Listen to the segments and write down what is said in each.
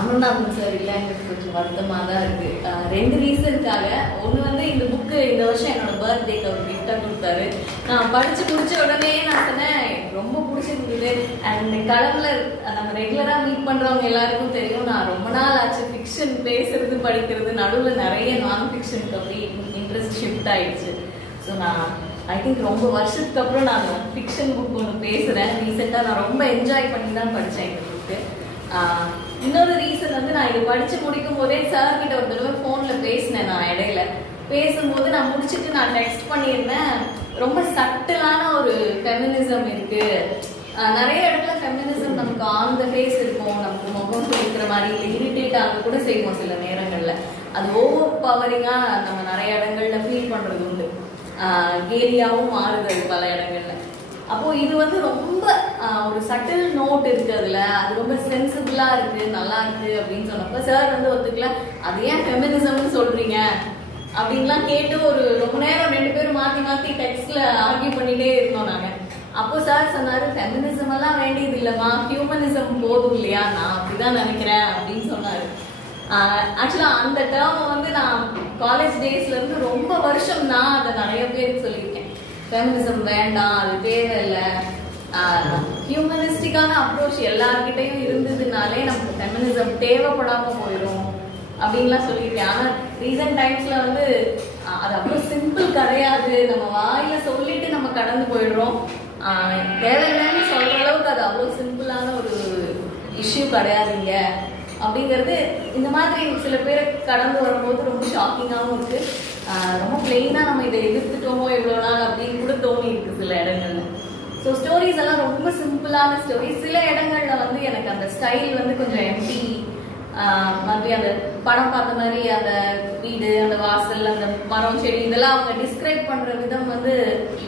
அமர்நாதன் sir இல்லைங்கிறது கொஞ்சம் வருத்தமாக தான் இருக்குது. 2 ரீசனுக்காக. ஒன்று வந்து இந்த புக்கு இந்த வருஷம் என்னோட பர்த்டேக்கு அவர் கிஃப்டாக கொடுத்தாரு. நான் படித்து முடிச்ச உடனே நான் சொன்னேன் ரொம்ப பிடிச்சிருந்தது. அண்ட் கடவுள நம்ம ரெகுலராக மீட் பண்ணுறவங்க எல்லாருக்கும் தெரியும், நான் ரொம்ப நாள் ஆச்சு ஃபிக்ஷன் பேசுறது படிக்கிறது, நடுவில் நிறைய நான் ஃபிக்ஷனுக்கு அப்படி இன்ட்ரெஸ்ட் ஷிஃப்ட் ஆயிடுச்சு. ஸோ நான் ஐ திங்க் ரொம்ப வருஷத்துக்கு அப்புறம் நான் ஃபிக்ஷன் புக் ஒன்று பேசுகிறேன். ரீசெண்டாக நான் ரொம்ப என்ஜாய் பண்ணி தான் படித்தேன் இந்த புக்கு. இன்னொரு ரீசன் வந்து நான் இது படிச்சு முடிக்கும் போதே சார் கிட்ட ஒரு தடவை ஃபோன்ல பேசினேன். நான் இடையில பேசும்போது நான் முடிச்சுட்டு நான் டெக்ஸ்ட் பண்ணியிருந்தேன், ரொம்ப சட்டிலான ஒரு ஃபெமினிசம் இருக்கு. நிறைய இடத்துல ஃபெமினிசம் நமக்கு ஆன் த ஃபேஸ் இருக்கும், நமக்கு முகம் சொல்லிக்கிற மாதிரி இல்லை, இரிட்டேட் ஆக கூட செய்வோம் சில நேரங்கள்ல. அது ஓவர் பவரிங்கா நம்ம நிறைய இடங்கள்ல ஃபீல் பண்றது உண்டு. கேலியாவும் மாறுது பல இடங்கள்ல. அப்போ இது வந்து ரொம்ப ஒரு சட்டில் நோட் இருக்கு அதுல, அது ரொம்ப சென்சிபிளா இருக்கு, நல்லா இருக்கு அப்படின்னு சொன்னப்ப சார் வந்து ஒத்துக்கல. அது ஏன் ஃபெமினிசம்னு சொல்றீங்க அப்படின்லாம் கேட்டு ஒரு ரொம்ப நேரம் 2 பேரும் மாத்தி மாத்தி டெக்ஸ்ட்ல ஆர்கியூ பண்ணிட்டே இருந்தோம் நாங்க. அப்போ சார் சொன்னாரு, ஃபெமினிசம் எல்லாம் வேண்டியது இல்லம்மா, ஹியூமனிசம் போதும் இல்லையா, நான் அப்படிதான் நினைக்கிறேன் அப்படின்னு சொன்னாரு. ஆக்சுவலா அந்த டேர்ம் வந்து நான் காலேஜ் டேஸ்ல இருந்து ரொம்ப வருஷம் நான் அதை நிறைய பேருக்கு சொல்லியிருக்கேன். ஃபெமினிசம் வேண்டாம், அது தேவையில்லை, ஹியூமனிஸ்டிக்கான அப்ரோச் எல்லார்கிட்டையும் இருந்ததுனாலே நமக்கு ஃபெமினிசம் தேவைப்படாம போயிடும் அப்படின்லாம் சொல்லியிருக்கேன். ஆனால் ரீசன்ட் டைம்ஸ்ல வந்து அது அவ்வளோ சிம்பிள் கிடையாது, நம்ம வாயில சொல்லிட்டு நம்ம கடந்து போயிடுறோம். தேவையில்லைன்னு சொல்ற அளவுக்கு அது அவ்வளோ சிம்பிளான ஒரு இஷ்யூ கிடையாதுங்க அப்படிங்கிறது இந்த மாதிரி சில பேரை கடந்து வரும்போது ரொம்ப ஷாக்கிங்காகவும் இருக்கு. ரொம்ப பிளெயினா நம்ம இதை எதிர்த்துட்டோமோ இவ்வளோ நாள் அப்படின்னு கூட தோணி இருக்கு சில இடங்கள்ல. ஸோ ஸ்டோரிஸ் எல்லாம் ரொம்ப சிம்பிளான ஸ்டோரிஸ். சில இடங்கள்ல வந்து எனக்கு அந்த ஸ்டைல் வந்து கொஞ்சம் எம்டி மாதிரி, அந்த படம் பார்த்த மாதிரி அந்த வீடு, அந்த வாசல், அந்த மரம், செடி இதெல்லாம் அவங்க டிஸ்கிரைப் பண்ற விதம் வந்து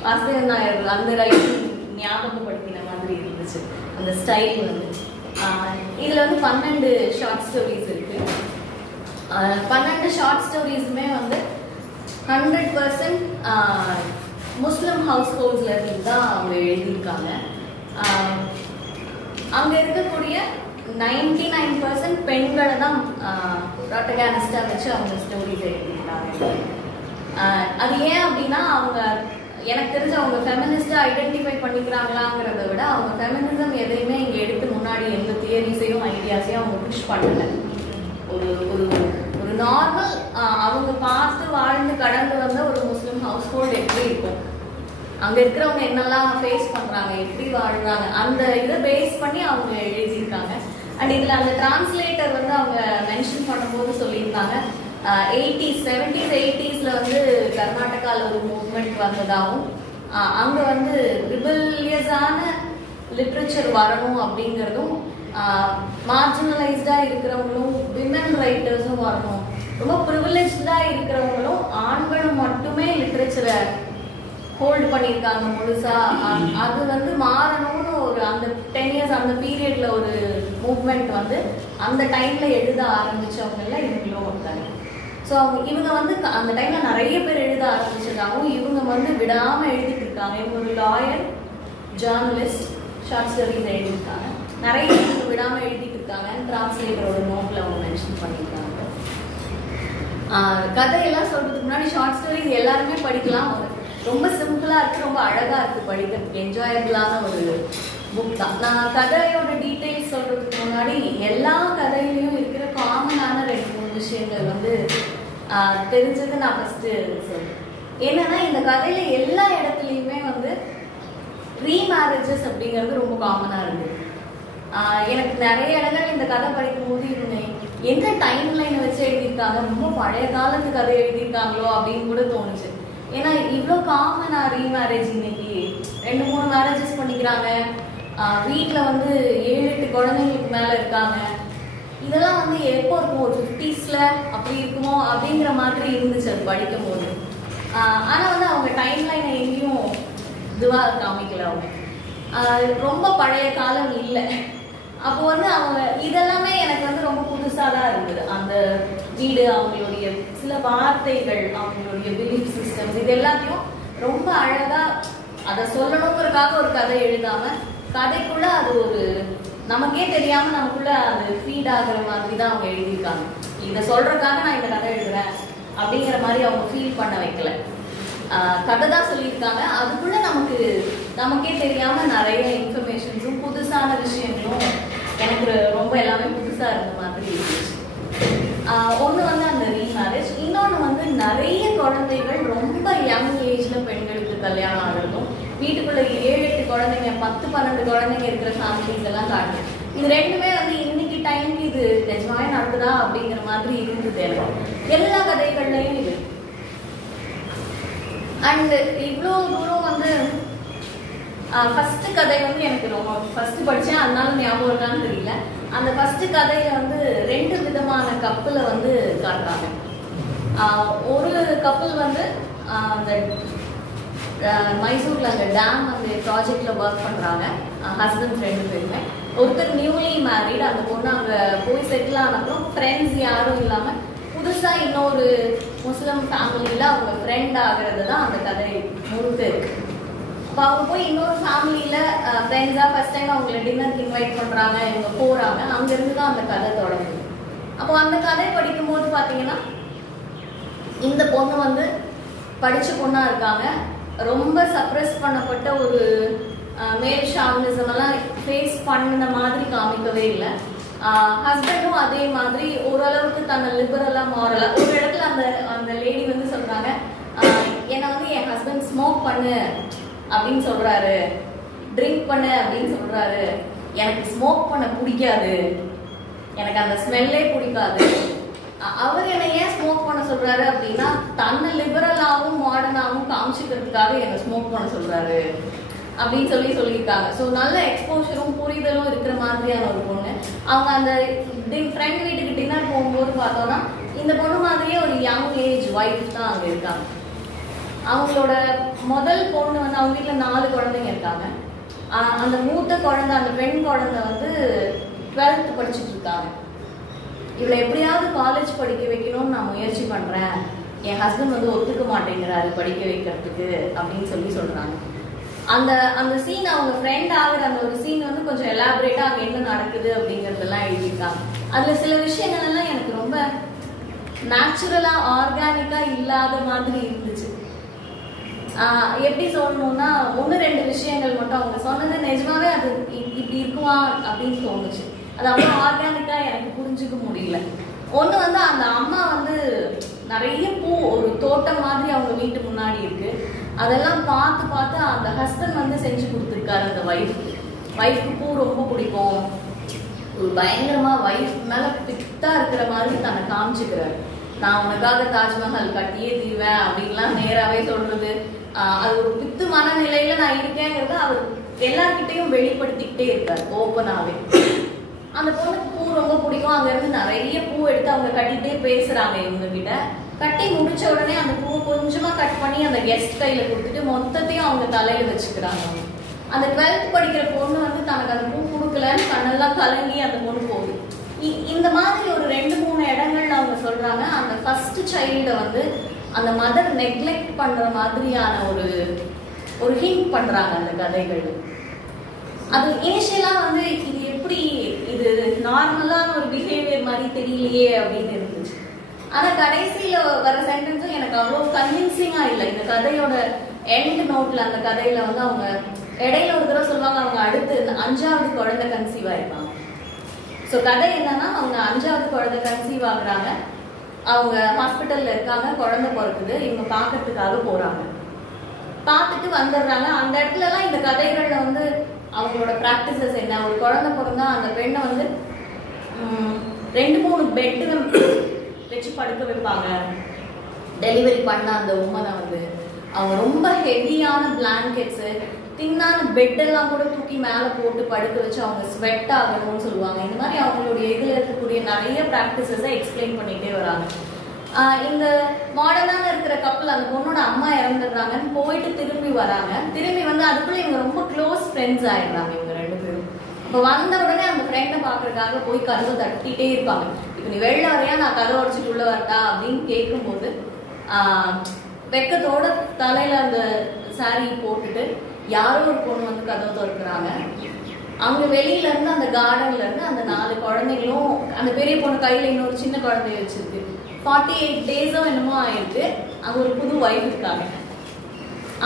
வாசுதேவன் நாயர் அந்த ரைட்டிங் ஞாபகப்படுத்தின மாதிரி இருந்துச்சு அந்த ஸ்டைல் வந்து. இதுல வந்து 12 ஷார்ட் ஸ்டோரிஸ் இருக்கு. 12 ஷார்ட் ஸ்டோரிஸுமே வந்து 100% முஸ்லிம் ஹவுஸ் ஹோல்ட்ஸ்ல இருந்து தான் அவங்க எழுதியிருக்காங்க. அங்க இருக்கக்கூடிய 99% பெண்களை தான் ப்ரோட்டகானிஸ்டா வச்சு அவங்க ஸ்டோரிஸ் எழுதியிருக்காங்க. அது ஏன் அப்படின்னா அவங்க எனக்கு தெரிஞ்சு அவங்க ஃபெமினிஸ்டா ஐடென்டிஃபை பண்ணிக்கிறாங்களாங்கிறத விட அவங்க ஃபெமினிசம் எதையுமே இங்க எடுத்து முன்னாடி எந்த தியரிஸையும் ஐடியாஸையும் அவங்க புஷ் பண்ணல. ஒரு ஒரு ஒரு நார்மல் அவங்க பார்த்து வாழ்ந்து கடந்து வந்த ஒரு முஸ்லிம் ஹவுஸ் ஹோல்டு எப்படி இருக்கும், அங்க இருக்கிறவங்க என்னெல்லாம் ஃபேஸ் பண்றாங்க, எப்படி வாழ்றாங்க, அந்த இதை பேஸ் பண்ணி அவங்க எழுதியிருக்காங்க. அண்ட் இதுல அந்த டிரான்ஸ்லேட்டர் வந்து அவங்க மென்ஷன் பண்ணும்போது சொல்லியிருந்தாங்க 80s 70s 80sல வந்து கர்நாடகால ஒரு மூவ்மெண்ட் வந்ததாகவும் அங்க வந்து ரிபல்லியஸான லிட்ரேச்சர் வரணும் அப்படிங்கிறதும், மார்ஜினலைஸ்டா இருக்கிறவங்களும் விமன் ரைட்டர்ஸும் வரணும், ரொம்ப ப்ரிவிலேஜ்டா இருக்கிறவங்களும் ஆண்களும் மட்டுமே லிட்ரேச்சரை ஹோல்ட் பண்ணியிருக்காங்க முழுசா, அது வந்து மாறணும்னு ஒரு அந்த 10 years அந்த பீரியட்ல ஒரு மூவ்மெண்ட் வந்து அந்த டைம்ல எழுத ஆரம்பிச்சவங்கல இவங்களும் ஒருத்தாங்க. ஸோ இவங்க வந்து அந்த டைம்ல நிறைய பேர் எழுத ஆரம்பிச்சிருக்காங்க, இவங்க வந்து விடாம எழுதிட்டு இருக்காங்க. இவங்க ஒரு லாயர், ஜேர்னலிஸ்ட், ஷார்ட் ஸ்டோரிஸ் எழுதியிருக்காங்க, நிறைய இவங்க விடாம எழுதிட்டு இருக்காங்க. டிரான்ஸ்லேட்டரோட நோட்ல அவங்க மென்ஷன் பண்ணியிருக்காங்க. கதையெல்லாம் சொல்றதுக்கு முன்னாடி ஷார்ட் ஸ்டோரிஸ் எல்லாருமே படிக்கலாம். ரொம்ப சிம்பிளா இருக்கு, ரொம்ப அழகா இருக்கு, படிக்கிறதுக்கு என்ஜாயபிளான ஒரு புக் தான். நான் கதையோட டீட்டெயில்ஸ் சொல்றதுக்கு முன்னாடி எல்லா கதையிலையும் இருக்கிற காமனான 2-3 விஷயங்கள் வந்து தெரிஞ்சது நான் ஃபர்ஸ்ட் சொல்றேன். என்னன்னா இந்த கதையில எல்லா இடத்துலயுமே வந்து ரீமேரேஜஸ் அப்படிங்கிறது ரொம்ப காமனா இருக்கு. எனக்கு நிறைய இடங்கள் இந்த கதை படிக்கும் போது இவங்க எந்த டைம் லைனை வச்சு எழுதியிருக்காங்க, ரொம்ப பழைய காலத்து கதை எழுதியிருக்காங்களோ அப்படின்னு கூட தோணுச்சு. ஏன்னா இவ்வளோ காமனா ரீமேரேஜ், இன்னைக்கு 2-3 மேரேஜஸ் பண்ணிக்கிறாங்க, வீட்டில் வந்து 7-8 குழந்தைங்களுக்கு மேலே இருக்காங்க. இதெல்லாம் வந்து எப்போ இருக்கும், ஒரு 50sல அப்படி இருக்குமோ அப்படிங்கிற மாதிரி இருந்துச்சு அது படிக்கும் போது. ஆனால் வந்து அவங்க டைம் லைனை எங்கேயும் இதுவாக காமிக்கல. அவங்க ரொம்ப பழைய காலம் இல்லை. அப்போ வந்து அவங்க இதெல்லாமே எனக்கு வந்து ரொம்ப புதுசாக தான் இருந்தது. அந்த வீடு, அவங்களுடைய சில வார்த்தைகள், அவங்களுடைய பிலீஃப் சிஸ்டம்ஸ், இது எல்லாத்தையும் ரொம்ப அழகா அதை சொல்லணுங்கிறதுக்காக ஒரு கதை எழுதாம கதைக்குள்ள அது ஒரு நமக்கே தெரியாம நமக்குள்ள அது ஃபீட் ஆகுற மாதிரி தான் அவங்க எழுதியிருக்காங்க. இதை சொல்றதுக்காக நான் இந்த கதை எழுதுறேன் அப்படிங்கிற மாதிரி அவங்க ஃபீல் பண்ண வைக்கல. கதை தான் சொல்லியிருக்காங்க. அதுக்குள்ள நமக்கே தெரியாம நிறைய இன்ஃபர்மேஷன்ஸும் புதுசான விஷயங்களும் எனக்கு ரொம்ப எல்லாமே புதுசா இருந்த மாதிரி இருந்துச்சு. ஒன்று வந்து அந்த ரீமேரேஜ், இன்னொன்று வந்து நிறைய குழந்தைகள் ரொம்ப யங் ஏஜ்ல பெண்களுக்கு கல்யாணம் ஆகிறதும், வீட்டுக்குள்ள 7-8 குழந்தைங்க 10-12 குழந்தைங்க இருக்கிற ஃபேமிலிஸ் எல்லாம் காட்டுது. இது ரெண்டுமே வந்து இன்னைக்கு டைமுக்கு இது நிஜமாவே நடக்குதா அப்படிங்கிற மாதிரி இருந்தது எனக்கு எல்லா கதைகள்லையும் இது. அண்ட் இவ்வளோ தூரம் வந்து ஃபர்ஸ்ட் கதை வந்து எனக்கு ரொம்ப ஃபர்ஸ்ட் படித்தேன், அதனால ஞாபகம் இருக்கான்னு தெரியல. அந்த ஃபர்ஸ்ட் கதையில வந்து 2 விதமான கப்பலை வந்து காட்டுறாங்க. ஒரு கப்பல் வந்து அந்த மைசூர்ல அந்த டேம் அந்த ப்ராஜெக்ட்ல ஒர்க் பண்றாங்க. ஹஸ்பண்ட்ஸ் 2 பேருமே. ஒருத்தர் நியூலி மேரிட், அந்த பொண்ணு அங்க போய் செட்டில் ஆனப்பறம் ஃப்ரெண்ட்ஸ் யாரும் இல்லாம புதுசா இன்னொரு முஸ்லிம் ஃபேமிலியில அவங்க ஃப்ரெண்ட் ஆகிறது தான் அந்த கதை முழுக்க இருக்கு. அப்போ அவங்க போய் இன்னொரு ஃபேமிலியில ஃப்ரெண்ட்ஸா ஃபர்ஸ்ட் டைம் அவங்களை டின்னருக்கு இன்வைட் பண்றாங்க, இவங்க போறாங்க. அங்கிருந்து தான் அந்த கதை தொடங்குது. அப்போ அந்த கதை படிக்கும் போது பாத்தீங்கன்னா இந்த பொண்ணு வந்து படிச்ச பொண்ணா இருக்காங்க. ரொம்ப சப்ரஸ் பண்ணப்பட்ட ஒரு மேல் ஷாவினிசம் எல்லாம் ஃபேஸ் பண்ண மாதிரி காமிக்கவே இல்லை. ஹஸ்பண்டும் அதே மாதிரி ஓரளவுக்கு தன்னை லிபரலா மாறல. ஒரு இடத்துல அந்த லேடி வந்து சொல்றாங்க, என்னை வந்து என் ஹஸ்பண்ட் ஸ்மோக் பண்ணு அப்படின்னு சொல்றாரு, ட்ரிங்க் பண்ணு அப்படின்னு சொல்றாரு. எனக்கு ஸ்மோக் பண்ண பிடிக்காது, எனக்கு அந்த ஸ்மெல்லே பிடிக்காது. அவர் என்ன ஏன் ஸ்மோக் பண்ண சொல்றாரு அப்படின்னா தன்னை லிபரலாவும் மாடர்னாவும் காமிச்சுக்கிறதுக்காக என்ன ஸ்மோக் பண்ண சொல்றாரு அப்படின்னு சொல்லியிருக்காங்க. ஸோ நல்ல எக்ஸ்போஷரும் புரிதலும் இருக்கிற மாதிரியான ஒரு பொண்ணு. அவங்க அந்த ஃப்ரெண்ட் வீட்டுக்கு டின்னர் போகும்போது பார்த்தோம்னா இந்த பொண்ணு மாதிரியே ஒரு யங் ஏஜ் ஒய்ஃப் தான் அங்கே இருக்காங்க. அவங்களோட முதல் பொண்ணு வந்து அவங்க வீட்டில் 4 குழந்தைங்க இருக்காங்க. அந்த மூத்த குழந்தை, அந்த பெண் குழந்தை வந்து 12th படிச்சுட்டு இருக்காங்க. இவளை எப்படியாவது காலேஜ் படிக்க வைக்கணும்னு நான் முயற்சி பண்றேன், என் ஹஸ்பண்ட் வந்து ஒத்துக்க மாட்டேங்கிறாரு படிக்க வைக்கிறதுக்கு அப்படின்னு சொல்றாங்க. அந்த சீன் அவங்க ஃப்ரெண்ட் ஆகுற அந்த ஒரு சீன் வந்து கொஞ்சம் எலாபரேட்டா அங்க என்ன நடக்குது அப்படிங்கறதெல்லாம் எழுதியிருக்காங்க. அதுல சில விஷயங்கள் எல்லாம் எனக்கு ரொம்ப நேச்சுரலா ஆர்கானிக்கா இல்லாத மாதிரி இருந்துச்சு. எப்படி சொல்லணும்னா 1-2 விஷயங்கள் மட்டும் அவங்க சொன்னது நிஜமாவே அது இப்படி இருக்குமா அப்படின்னு தோணுச்சு. அது அவ்வளோ ஆர்கானிக்கா எனக்கு புரிஞ்சுக்க முடியல. ஒண்ணு வந்து அந்த அம்மா வந்து நிறைய பூ, ஒரு தோட்டம் மாதிரி அவங்க வீட்டு முன்னாடி இருக்கு. அதெல்லாம் பார்த்து அந்த ஹஸ்பண்ட் வந்து செஞ்சு கொடுத்துருக்காரு. அந்த ஒய்ஃப்க்கு பூ ரொம்ப பிடிக்கும். ஒரு பயங்கரமா ஒய்ஃப் மேல பித்தா இருக்கிற மாதிரி தன்னை காமிச்சுக்கிறாரு. நான் உனக்காக தாஜ்மஹால் கட்டியே தீவேன் அப்படின்லாம் நேராவே சொல்றது. அது ஒரு பித்து மனநிலையில நான் இருக்கேங்கிறத அவர் எல்லார்கிட்டையும் வெளிப்படுத்திக்கிட்டே இருக்காரு ஓப்பனாவே. அந்த பொண்ணுக்கு பூ ரொம்ப பிடிக்கும். அங்க இருந்து நிறைய பூ எடுத்து அவங்க கட்டிட்டே பேசுறாங்க இவங்க கிட்ட. கட்டி முடிச்ச உடனே அந்த பூ கொஞ்சமா கட் பண்ணி அந்த கெஸ்ட் கையில கொடுத்துட்டு மொத்தத்தையும் அவங்க தலையில வச்சுக்கிறாங்க. அந்த 12th படிக்கிற பொண்ணு வந்து தனக்கு அந்த பூ கொடுக்கலன்னு கண்ணெல்லாம் கலங்கி அந்த பொண்ணு போகுது. இந்த மாதிரி ஒரு 2-3 இடங்கள்ல அவங்க சொல்றாங்க. அந்த ஃபர்ஸ்ட் சைல்ட வந்து அந்த மதர் நெக்லெக்ட் பண்ற மாதிரியான ஒரு ஹிண்ட் பண்றாங்க அந்த கதைகள். அது இனிஷியலா வந்து இது எப்படி இது நார்மலான ஒரு பிஹேவியர் மாதிரி தெரியலையே அப்படின்னு இருந்துச்சு. ஆனா கடைசியில வர சென்டென்ஸும் எனக்கு அவ்வளவு கன்வின்சிங்கா இல்லை. இந்த கதையோட எண்ட் நோட்ல அந்த கதையில வந்து அவங்க இடையில ஒரு தடவை சொல்லுவாங்க, அவங்க அடுத்து 5வது குழந்தை கன்சீவ் ஆயிருப்பாங்க. ஸோ கதை என்னன்னா அவங்க 5வது குழந்தை கன்சீவ் ஆகுறாங்க. அவங்க ஹாஸ்பிட்டல்ல இருக்காங்க, குழந்தை பிறக்குது. இவங்க பாக்கிறதுக்காக போறாங்க. பார்த்துட்டு வந்துடுறாங்க. அந்த இடத்துல எல்லாம் இந்த கதைகள்ல வந்து அவங்களோட பிராக்டிசஸ் என்ன, ஒரு குழந்தை பிறந்தா அந்த பெண்ணை வந்து 2-3 பெட் வச்சு படுக்க வைப்பாங்க. டெலிவரி பண்ண அந்த உமனை வந்து அவங்க ரொம்ப ஹெவியான பிளாங்கெட்ஸ், தின்னான பெட் எல்லாம் கூட தூக்கி மேல போட்டு படுக்க வச்சு அவங்க ஸ்வெட் ஆகணும்னு சொல்லுவாங்க. இந்த மாதிரி அவங்களுடைய இதுல இருக்கக்கூடிய நிறைய பிராக்டிசஸை எக்ஸ்பிளைன் பண்ணிட்டே வராங்க. இந்த மாடர்னான இருக்கிற கப்பல், அந்த பொண்ணோட அம்மா இறந்துடுறாங்கன்னு போயிட்டு திரும்பி வராங்க. திரும்பி வந்து அதுக்குள்ள இவங்க ரொம்ப க்ளோஸ் ஃப்ரெண்ட்ஸ் ஆயிடுறாங்க இவங்க 2 பேரும். இப்போ வந்த உடனே அந்த ஃப்ரெண்டை பாக்குறதுக்காக போய் கதவை தட்டிட்டே இருப்பாங்க. இப்போ நீ வெளில வரையா, நான் கதவை உடச்சிட்டு உள்ள வரட்டா அப்படின்னு கேட்கும்போது வெக்கத்தோட தலையில அந்த சாரி போட்டுட்டு யாரோ ஒரு பொண்ணு வந்து கதவை திறக்கிறாங்க. அங்க வெளியில இருந்து அந்த கார்டன்ல இருந்து அந்த 4 குழந்தைகளும் அந்த பெரிய பொண்ணு கையில இன்னொரு சின்ன குழந்தைய வச்சிருக்கு. 48 days என்னமோ ஆயிருக்கு. அங்க ஒரு புது வைஃப் இருக்காங்க.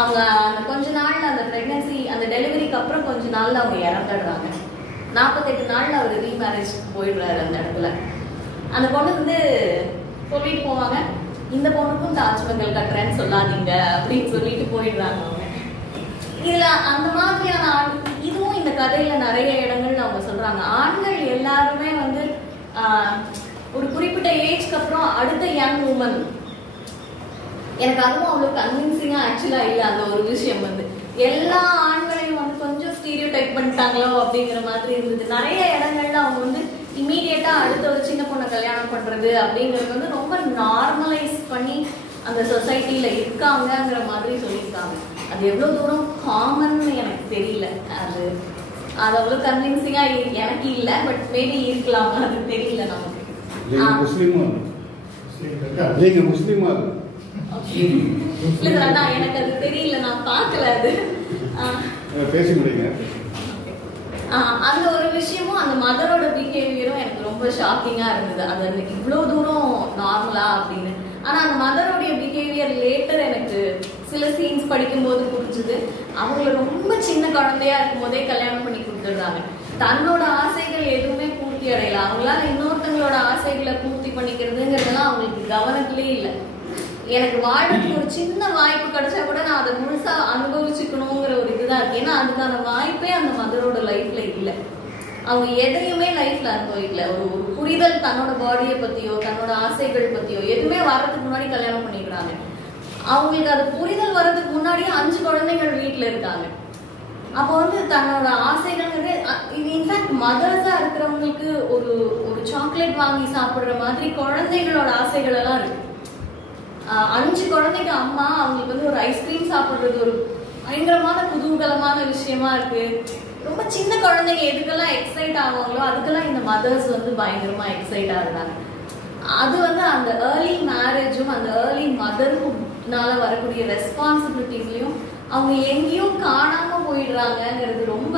அவங்க அந்த கொஞ்ச நாள்ல அந்த பிரெக்னன்சி அந்த டெலிவரிக்கு அப்புறம் கொஞ்ச நாள்ல அவங்க இறந்துடுறாங்க. 48 நாள்ல அவர் ரீமேரேஜ் போயிடுறாரு. அந்த இடத்துல அந்த பொண்ணு வந்து சொல்லிட்டு போவாங்க, இந்த பொண்ணுக்கும் தாஜ்மஹல் கட்டுறேன்னு சொல்லாதீங்க அப்படின்னு சொல்லிட்டு போயிடுறாங்க அவங்க. இதுல அந்த மாதிரியான இதுவும் இந்த கதையில நிறைய இடங்கள்ல அவங்க சொல்றாங்க. ஆண்கள் எல்லாருமே வந்து ஒரு குறிப்பிட்ட ஏஜ்க்கு அப்புறம் அடுத்த யங் உமன், எனக்கு அதுவும் அவ்வளவு கன்வின்சிங்கா ஆக்சுவலா இல்ல. அந்த ஒரு விஷயம் வந்து எல்லா ஆண்களையும் வந்து கொஞ்சம் ஸ்டீரியோ டைப் பண்ணிட்டாங்களோ அப்படிங்கிற மாதிரி இருந்தது. நிறைய இடங்கள்ல அவங்க வந்து இமீடியட்டா அடுத்த ஒரு சின்ன பொண்ணை கல்யாணம் பண்றது அப்படிங்கிறது வந்து ரொம்ப நார்மலைஸ் பண்ணி அந்த சொசைட்டில இருக்காங்கிற மாதிரி சொல்லியிருக்காங்க. அது எவ்வளவு தூரம் காமன் எனக்கு தெரியல. அது அவ்வளவு கன்வின்சிங்கா எனக்கு இல்ல. பட் மேபி இருக்கலாம், அது தெரியல நமக்கு. எனக்கு அது தெரியல, நான் பார்க்கல. அது பேசி முடியுங்க. அந்த ஒரு விஷயமும் அந்த மதரோட பிஹேவியரும் எனக்கு ரொம்ப ஷாக்கிங்கா இருந்தது. அது இவ்வளவு தூரம் நார்மலா அப்படின்னு. ஆனா அந்த மதரோடைய பிஹேவியர் லேட்டர் எனக்கு சில சீன்ஸ் படிக்கும் போது புரிஞ்சுது. அவங்கள ரொம்ப சின்ன குழந்தையா இருக்கும் போதே கல்யாணம் பண்ணி கொடுத்துடுறாங்க. தன்னோட ஆசைகள் எதுவுமே பூர்த்தி அடையல. அவங்களால இன்னொருத்தங்களோட ஆசைகளை பூர்த்தி பண்ணிக்கிறதுங்கிறதெல்லாம் அவங்களுக்கு கவனத்திலே இல்லை. எனக்கு வாழ்றதுக்கு ஒரு சின்ன வாய்ப்பு கிடைச்சா கூட நான் அதை முழுசா அனுபவிச்சுக்கணுங்கிற ஒரு இதுதான் இருக்கு. ஏன்னா அதுக்கான வாய்ப்பே அந்த மதரோட லைஃப்ல இல்லை. அவங்க எதையுமே லைஃப்ல அனுபவிக்கல. ஒரு புரிதல் தன்னோட பாடியை பத்தியோ தன்னோட ஆசைகள் பத்தியோ எதுவுமே வர்றதுக்கு முன்னாடி கல்யாணம் பண்ணிக்கிறாங்க. அவங்களுக்கு அது புரிதல் வர்றதுக்கு முன்னாடியே 5 குழந்தைகள் வீட்டுல இருக்காங்க. அப்போ வந்து தன்னோட ஆசைகள் இன்ஃபேக்ட் மதர்ஸா இருக்கிறவங்களுக்கு ஒரு சாக்லேட் வாங்கி சாப்பிடுற மாதிரி குழந்தைகளோட ஆசைகள் எல்லாம் இருக்கு. 5 குழந்தைக்கு அம்மா அவங்களுக்கு வந்து ஒரு ஐஸ்கிரீம் சாப்பிடுறது ஒரு பயங்கரமான குதூகலமான விஷயமா இருக்கு. ரொம்ப சின்ன குழந்தைங்க எதுக்கெல்லாம் எக்ஸைட் ஆவாங்களோ அதுக்கெல்லாம் இந்த மதர்ஸ் வந்து பயங்கரமா எக்ஸைட் ஆகுறாங்க. அது வந்து அந்த ஏர்லி மேரேஜும் அந்த ஏர்லி மதர்ஹுட்னால வரக்கூடிய ரெஸ்பான்சிபிலிட்டிஸ்லயும் அவங்க எங்கேயும் காணாம போயிடுறாங்கிறது ரொம்ப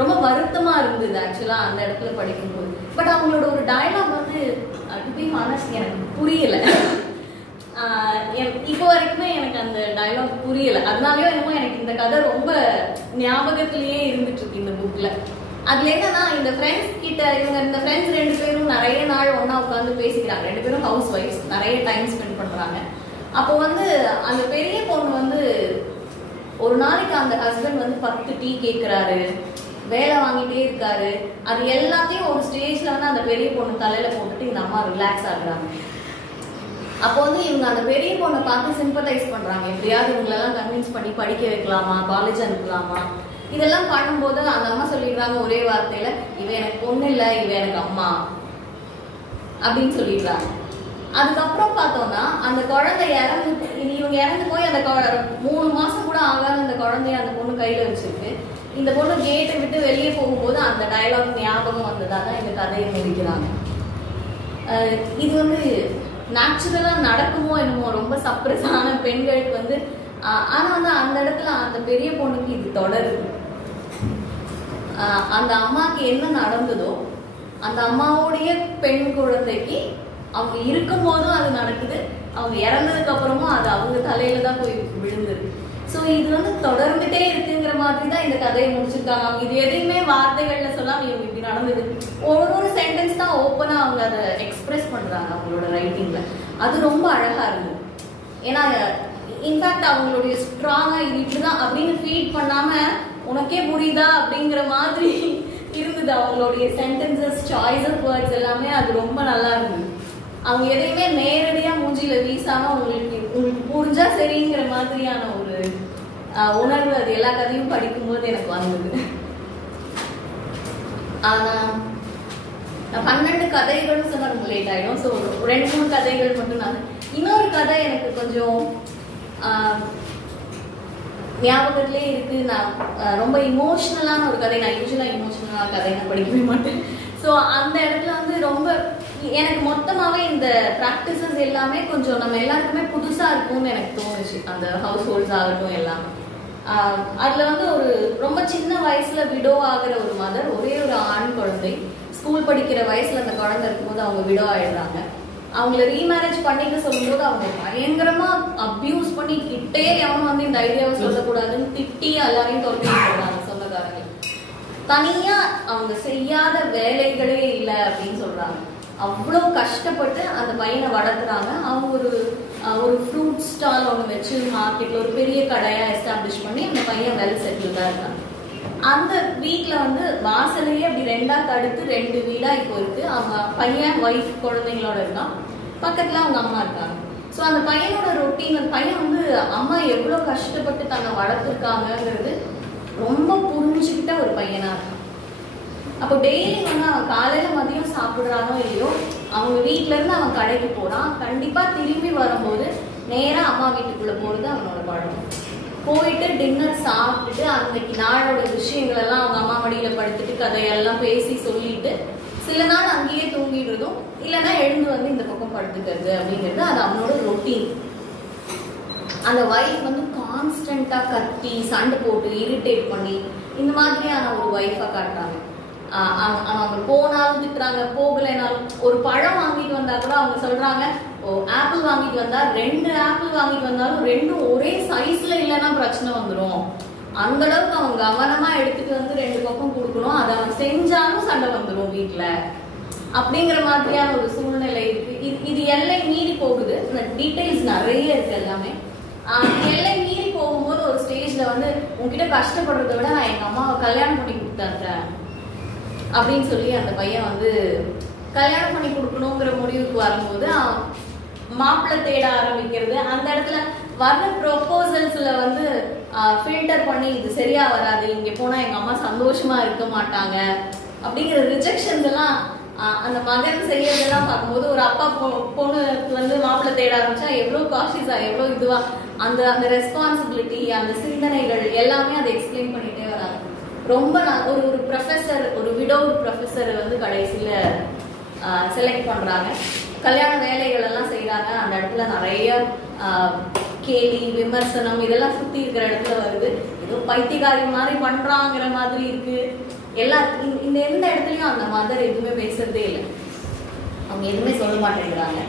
ரொம்ப வருத்தமா இருந்தது ஆக்சுவலா அந்த இடத்துல படிக்கும்போது. பட் அவங்களோட ஒரு டயலாக் வந்து எனக்கு புரியல. இப்போ வரைக்குமே எனக்கு அந்த டயலாக் புரியல. அதனாலயோ என்னமோ எனக்கு இந்த கதை ரொம்ப ஞாபகத்திலேயே இருந்துட்டு இருக்கு இந்த புக்ல. அதுல என்னன்னா இந்த ஃப்ரெண்ட்ஸ் கிட்ட இந்த ஃப்ரெண்ட்ஸ் 2 பேரும் நிறைய நாள் ஒன்னா உட்காந்து பேசிக்கிறாங்க. 2 பேரும் ஹவுஸ் ஒய்ஃப்ஸ், நிறைய டைம் ஸ்பெண்ட் பண்றாங்க. அப்போ வந்து அந்த பெரிய பொண்ணு வந்து ஒரு நாளைக்கு அந்த ஹஸ்பண்ட் வந்து 10 டீ கேட்கிறாரு, வேலை வாங்கிட்டே இருக்காரு. அது எல்லாத்தையும் ஒரு ஸ்டேஜ்ல வந்து அந்த பெரிய பொண்ணு தலையில போட்டுட்டு இந்த அம்மா ரிலாக்ஸ் ஆகுறாங்க. அப்போ வந்து இவங்க அந்த பெரிய பொண்ணை பார்த்து சிம்பத்தைஸ் பண்றாங்க. எப்படியாவது இவங்களெல்லாம் கன்வின்ஸ் பண்ணி படிக்க வைக்கலாமா, காலேஜ் அனுப்பலாமா. இதெல்லாம் பண்ணும்போது அந்த அம்மா சொல்லிடுறாங்க ஒரே வார்த்தையில, இவ எனக்கு பொண்ணு இல்லை, இவ எனக்கு அம்மா அப்படின்னு சொல்லிடுறாங்க. அதுக்கப்புறம் பார்த்தோம்னா அந்த குழந்தை இவங்க இறந்து போய் அந்த 3 மாசம் கூட ஆகாத அந்த குழந்தைய அந்த பொண்ணு கையில வச்சிருக்கு. இந்த பொண்ணு கேட்டை விட்டு வெளியே போகும்போது அந்த டயலாக் ஞாபகம் வந்ததாதான் இந்த கதையை முடிக்கிறாங்க. இது வந்து நேச்சுரலா நடக்குமோ என்னமோ, ரொம்ப சப்ரஸான பெண்களுக்கு வந்து. ஆனா வந்து அந்த இடத்துல அந்த பெரிய பொண்ணுக்கு இது தொடருது. அந்த அம்மாக்கு என்ன நடந்ததோ அந்த அம்மாவுடைய பெண் குழந்தைக்கு அவங்க இருக்கும் போதும் அது நடக்குது, அவங்க இறந்ததுக்கு அப்புறமும் அது அவங்க தலையில தான் போய் விழுந்துருக்கு. ஸோ இது வந்து தொடர்ந்துட்டே இருக்குங்கிற மாதிரி தான் இந்த கதையை முடிச்சிருக்காங்க. அவங்க இது எதையுமே வார்த்தைகள்ல சொல்லாம இவங்க இப்படி நடந்தது ஒரு சென்டென்ஸ் தான் ஓப்பனா அவங்க அதை எக்ஸ்பிரஸ் பண்றாங்க அவங்களோட ரைட்டிங்ல. அது ரொம்ப அழகா இருந்தது. ஏன்னா இன்ஃபேக்ட் அவங்களுடைய ஸ்ட்ராங்கா இது இப்படிதான் அப்படின்னு ஃபீட் பண்ணாம உனக்கே புரியுதா அப்படிங்கிற மாதிரி இருந்தது. அவங்களுடைய சென்டென்சஸ், சாய்ஸ் ஆஃப் வேர்ட்ஸ் எல்லாமே அது ரொம்ப நல்லா இருந்தது. அவங்க எதையுமே நேரடியா மூஞ்சில வீசாம உங்களுக்கு புரிஞ்சா சரிங்கிற மாதிரியான ஒரு உணர்வு அது எல்லா கதையும் படிக்கும்போது எனக்கு வந்தது. ஆனா 12 கதைகளும் சொன்னா ரொம்ப லேட் ஆயிடும். ஸோ 2-3 கதைகள் மட்டும் நான் இன்னொரு கதை எனக்கு கொஞ்சம் ஞாபகத்திலே இருக்கு. நான் ரொம்ப இமோஷனலான ஒரு கதை. நான் யூஸ்வலா இமோஷனலான கதை நான் படிக்கவே மாட்டேன். ஸோ அந்த இடத்துல வந்து ரொம்ப எனக்கு மொத்தமாவே இந்த ப்ராக்டிசஸ் எல்லாமே கொஞ்சம் நம்ம எல்லாருக்குமே புதுசா இருக்கும்னு எனக்கு தோணுச்சு. அந்த ஹவுஸ் ஹோல்ட்ஸ் ஆகட்டும் எல்லாம். அதுல வந்து ஒரு ரொம்ப சின்ன வயசுல விடோ ஆகிற ஒரு மதர், ஒரே ஒரு ஆண் குழந்தை, ஸ்கூல் படிக்கிற வயசுல அந்த குழந்தை இருக்கும்போது அவங்க விடோ ஆயிடுறாங்க. அவங்கள ரீமேரேஜ் பண்ணிக்க சொல்லும்போது அவங்க பயங்கரமா அபியூஸ் பண்ணி, கிட்டே எவனும் வந்து இந்த ஐடியாவை சொல்லக்கூடாதுன்னு திட்டி எல்லாரையும் துரத்தி போடுறாங்க சொந்தக்காரங்க. தனியா அவங்க செய்யாத வேலைகளே இல்லை அப்படின்னு சொல்றாங்க. அவ்வளோ கஷ்டப்பட்டு அந்த பையனை வளர்த்துறாங்க. அவங்க ஒரு ஃப்ரூட் ஸ்டால் ஒன்று வச்சு மார்க்கெட்ல ஒரு பெரிய கடையா எஸ்டாப்ளிஷ் பண்ணி அந்த பையன் வெல் செட்டில்டா இருக்காங்க. அந்த வீட்டில் வந்து வாசலையே அப்படி ரெண்டா தடுத்து 2 வீடா இப்போ இருக்கு. அவங்க பையன் ஒய்ஃப் குழந்தைங்களோட இருக்கான், பக்கத்துல அவங்க அம்மா இருக்காங்க. ஸோ அந்த பையனோட ரொட்டீன், அந்த பையன் வந்து அம்மா எவ்வளோ கஷ்டப்பட்டு தன்னை வளர்த்துருக்காங்கிறது ரொம்ப புரிஞ்சுக்கிட்ட ஒரு பையனா இருக்கான். அப்போ டெய்லி வந்து அவன் காலையில மதியம் சாப்பிடுறானோ இல்லையோ, அவங்க வீட்டுல இருந்து அவன் கடைக்கு போறான். கண்டிப்பா திரும்பி வரும்போது நேரா அம்மா வீட்டுக்குள்ள போறது அவனோட பழக்கம். போயிட்டு டின்னர் சாப்பிட்டுட்டு அன்னைக்கு நாளோட விஷயங்கள் எல்லாம் அவங்க அம்மா மடியில படுத்துட்டு கதையெல்லாம் பேசி சொல்லிட்டு சில நாள் அங்கேயே தூங்கிடுறதும், இல்லைன்னா எழுந்து வந்து இந்த பக்கம் படுத்துக்கிறது அப்படிங்கிறது அது அவனோட ரொட்டீன். அந்த ஒய்ஃப் வந்து கான்ஸ்டன்டா கத்தி சண்டை போட்டு இரிட்டேட் பண்ணி இந்த மாதிரியான ஒரு ஒய்ஃபா காட்டுறாங்க. அவங்க போனாலும் திட்டுறாங்க, போகலைனாலும். ஒரு பழம் வாங்கிட்டு வந்தா கூட அவங்க சொல்றாங்க, ஆப்பிள் வாங்கிட்டு வந்தா 2 ஆப்பிள் வாங்கிட்டு வந்தாலும் 2ம் ஒரே சைஸ்ல இல்லைன்னா பிரச்சனை வந்துடும். அந்த அளவுக்கு அவங்க கவனமா எடுத்துட்டு வந்து 2 பக்கம் கொடுக்கணும். அதை அவன் செஞ்சாலும் சண்டை வந்துடும் வீட்டுல அப்படிங்கிற மாதிரியான ஒரு சூழ்நிலை இருக்கு. இது எல்லை மீறி போகுது. டீடைல்ஸ் நிறைய இருக்கு எல்லாமே. எல்லை மீறி போகும்போது ஒரு ஸ்டேஜ்ல வந்து உங்ககிட்ட கஷ்டப்படுறதை விட நான் எங்க அம்மாவை கல்யாணம் பண்ணி கொடுத்தேன் அப்படின்னு சொல்லி அந்த பையன் வந்து கல்யாணம் பண்ணி கொடுக்கணுங்கிற முடிவுக்கு வரும்போது மாப்பிள்ளை தேட ஆரம்பிக்கிறது. அந்த இடத்துல வர்ற ப்ரொபோசல்ஸ்ல வந்து ஃபில்டர் பண்ணி இது சரியா வராது, இங்க போனா எங்க அம்மா சந்தோஷமா இருக்க மாட்டாங்க அப்படிங்கிற ரிஜெக்ஷன்ஸ் எல்லாம் அந்த மகன் செய்யறதெல்லாம் பார்க்கும்போது ஒரு அப்பா பொண்ணுக்கு வந்து மாப்பிள்ளை தேட ஆரம்பிச்சா எவ்வளவு காஷியஸா, எவ்வளவு இதுவா அந்த ரெஸ்பான்சிபிலிட்டி, அந்த சிந்தனைகள் எல்லாமே அதை எக்ஸ்பிளைன் பண்ணிட்டே வராங்க. ரொம்ப ஒரு ப்ரொஃபஸர், ஒரு விடோட் ப்ரொஃபஸர் வந்து கடைசியில செலக்ட் பண்றாங்க. கல்யாண வேலைகள் எல்லாம் செய்யறாங்க. அந்த இடத்துல நிறைய கேலி விமர்சனம் இதெல்லாம் சுத்தி இருக்கிற இடத்துல வருது. ஏதோ பைத்தியக்காரி மாதிரி பண்றாங்கிற மாதிரி இருக்கு. இந்த எந்த இடத்துலயும் அந்த மதர் எதுவுமே பேசுறதே இல்லை. அவங்க எதுவுமே சொல்ல மாட்டேங்கிறாங்க.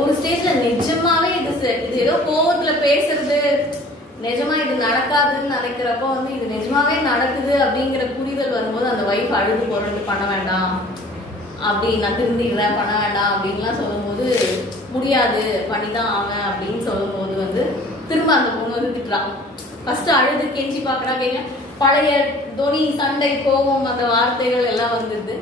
ஒரு ஸ்டேஜ்ல நிஜமாவே இது ஏதோ கோவத்துல பேசுறது, நிஜமா இது நடக்காதுன்னு நினைக்கிறப்போ வந்து இது நிஜமாவே நடக்குது அப்படிங்கிற புரிதல் வரும்போது அந்த வைஃப் அழுது போறது, பண்ண வேண்டாம் அப்படி நான் திருந்திடுறேன், பண்ண வேண்டாம் அப்படின்லாம் சொல்லும்போது முடியாது பண்ணிதான் ஆவேன் அப்படின்னு சொல்லும்போது வந்து திரும்ப அந்த பொண்ணு வந்து திட்டுறான். ஃபர்ஸ்ட் அழுது கெஞ்சி பாக்குறா, கேட்க பழைய தொனி சண்டை கோபம் அந்த வார்த்தைகள் எல்லாம் வந்துடுது.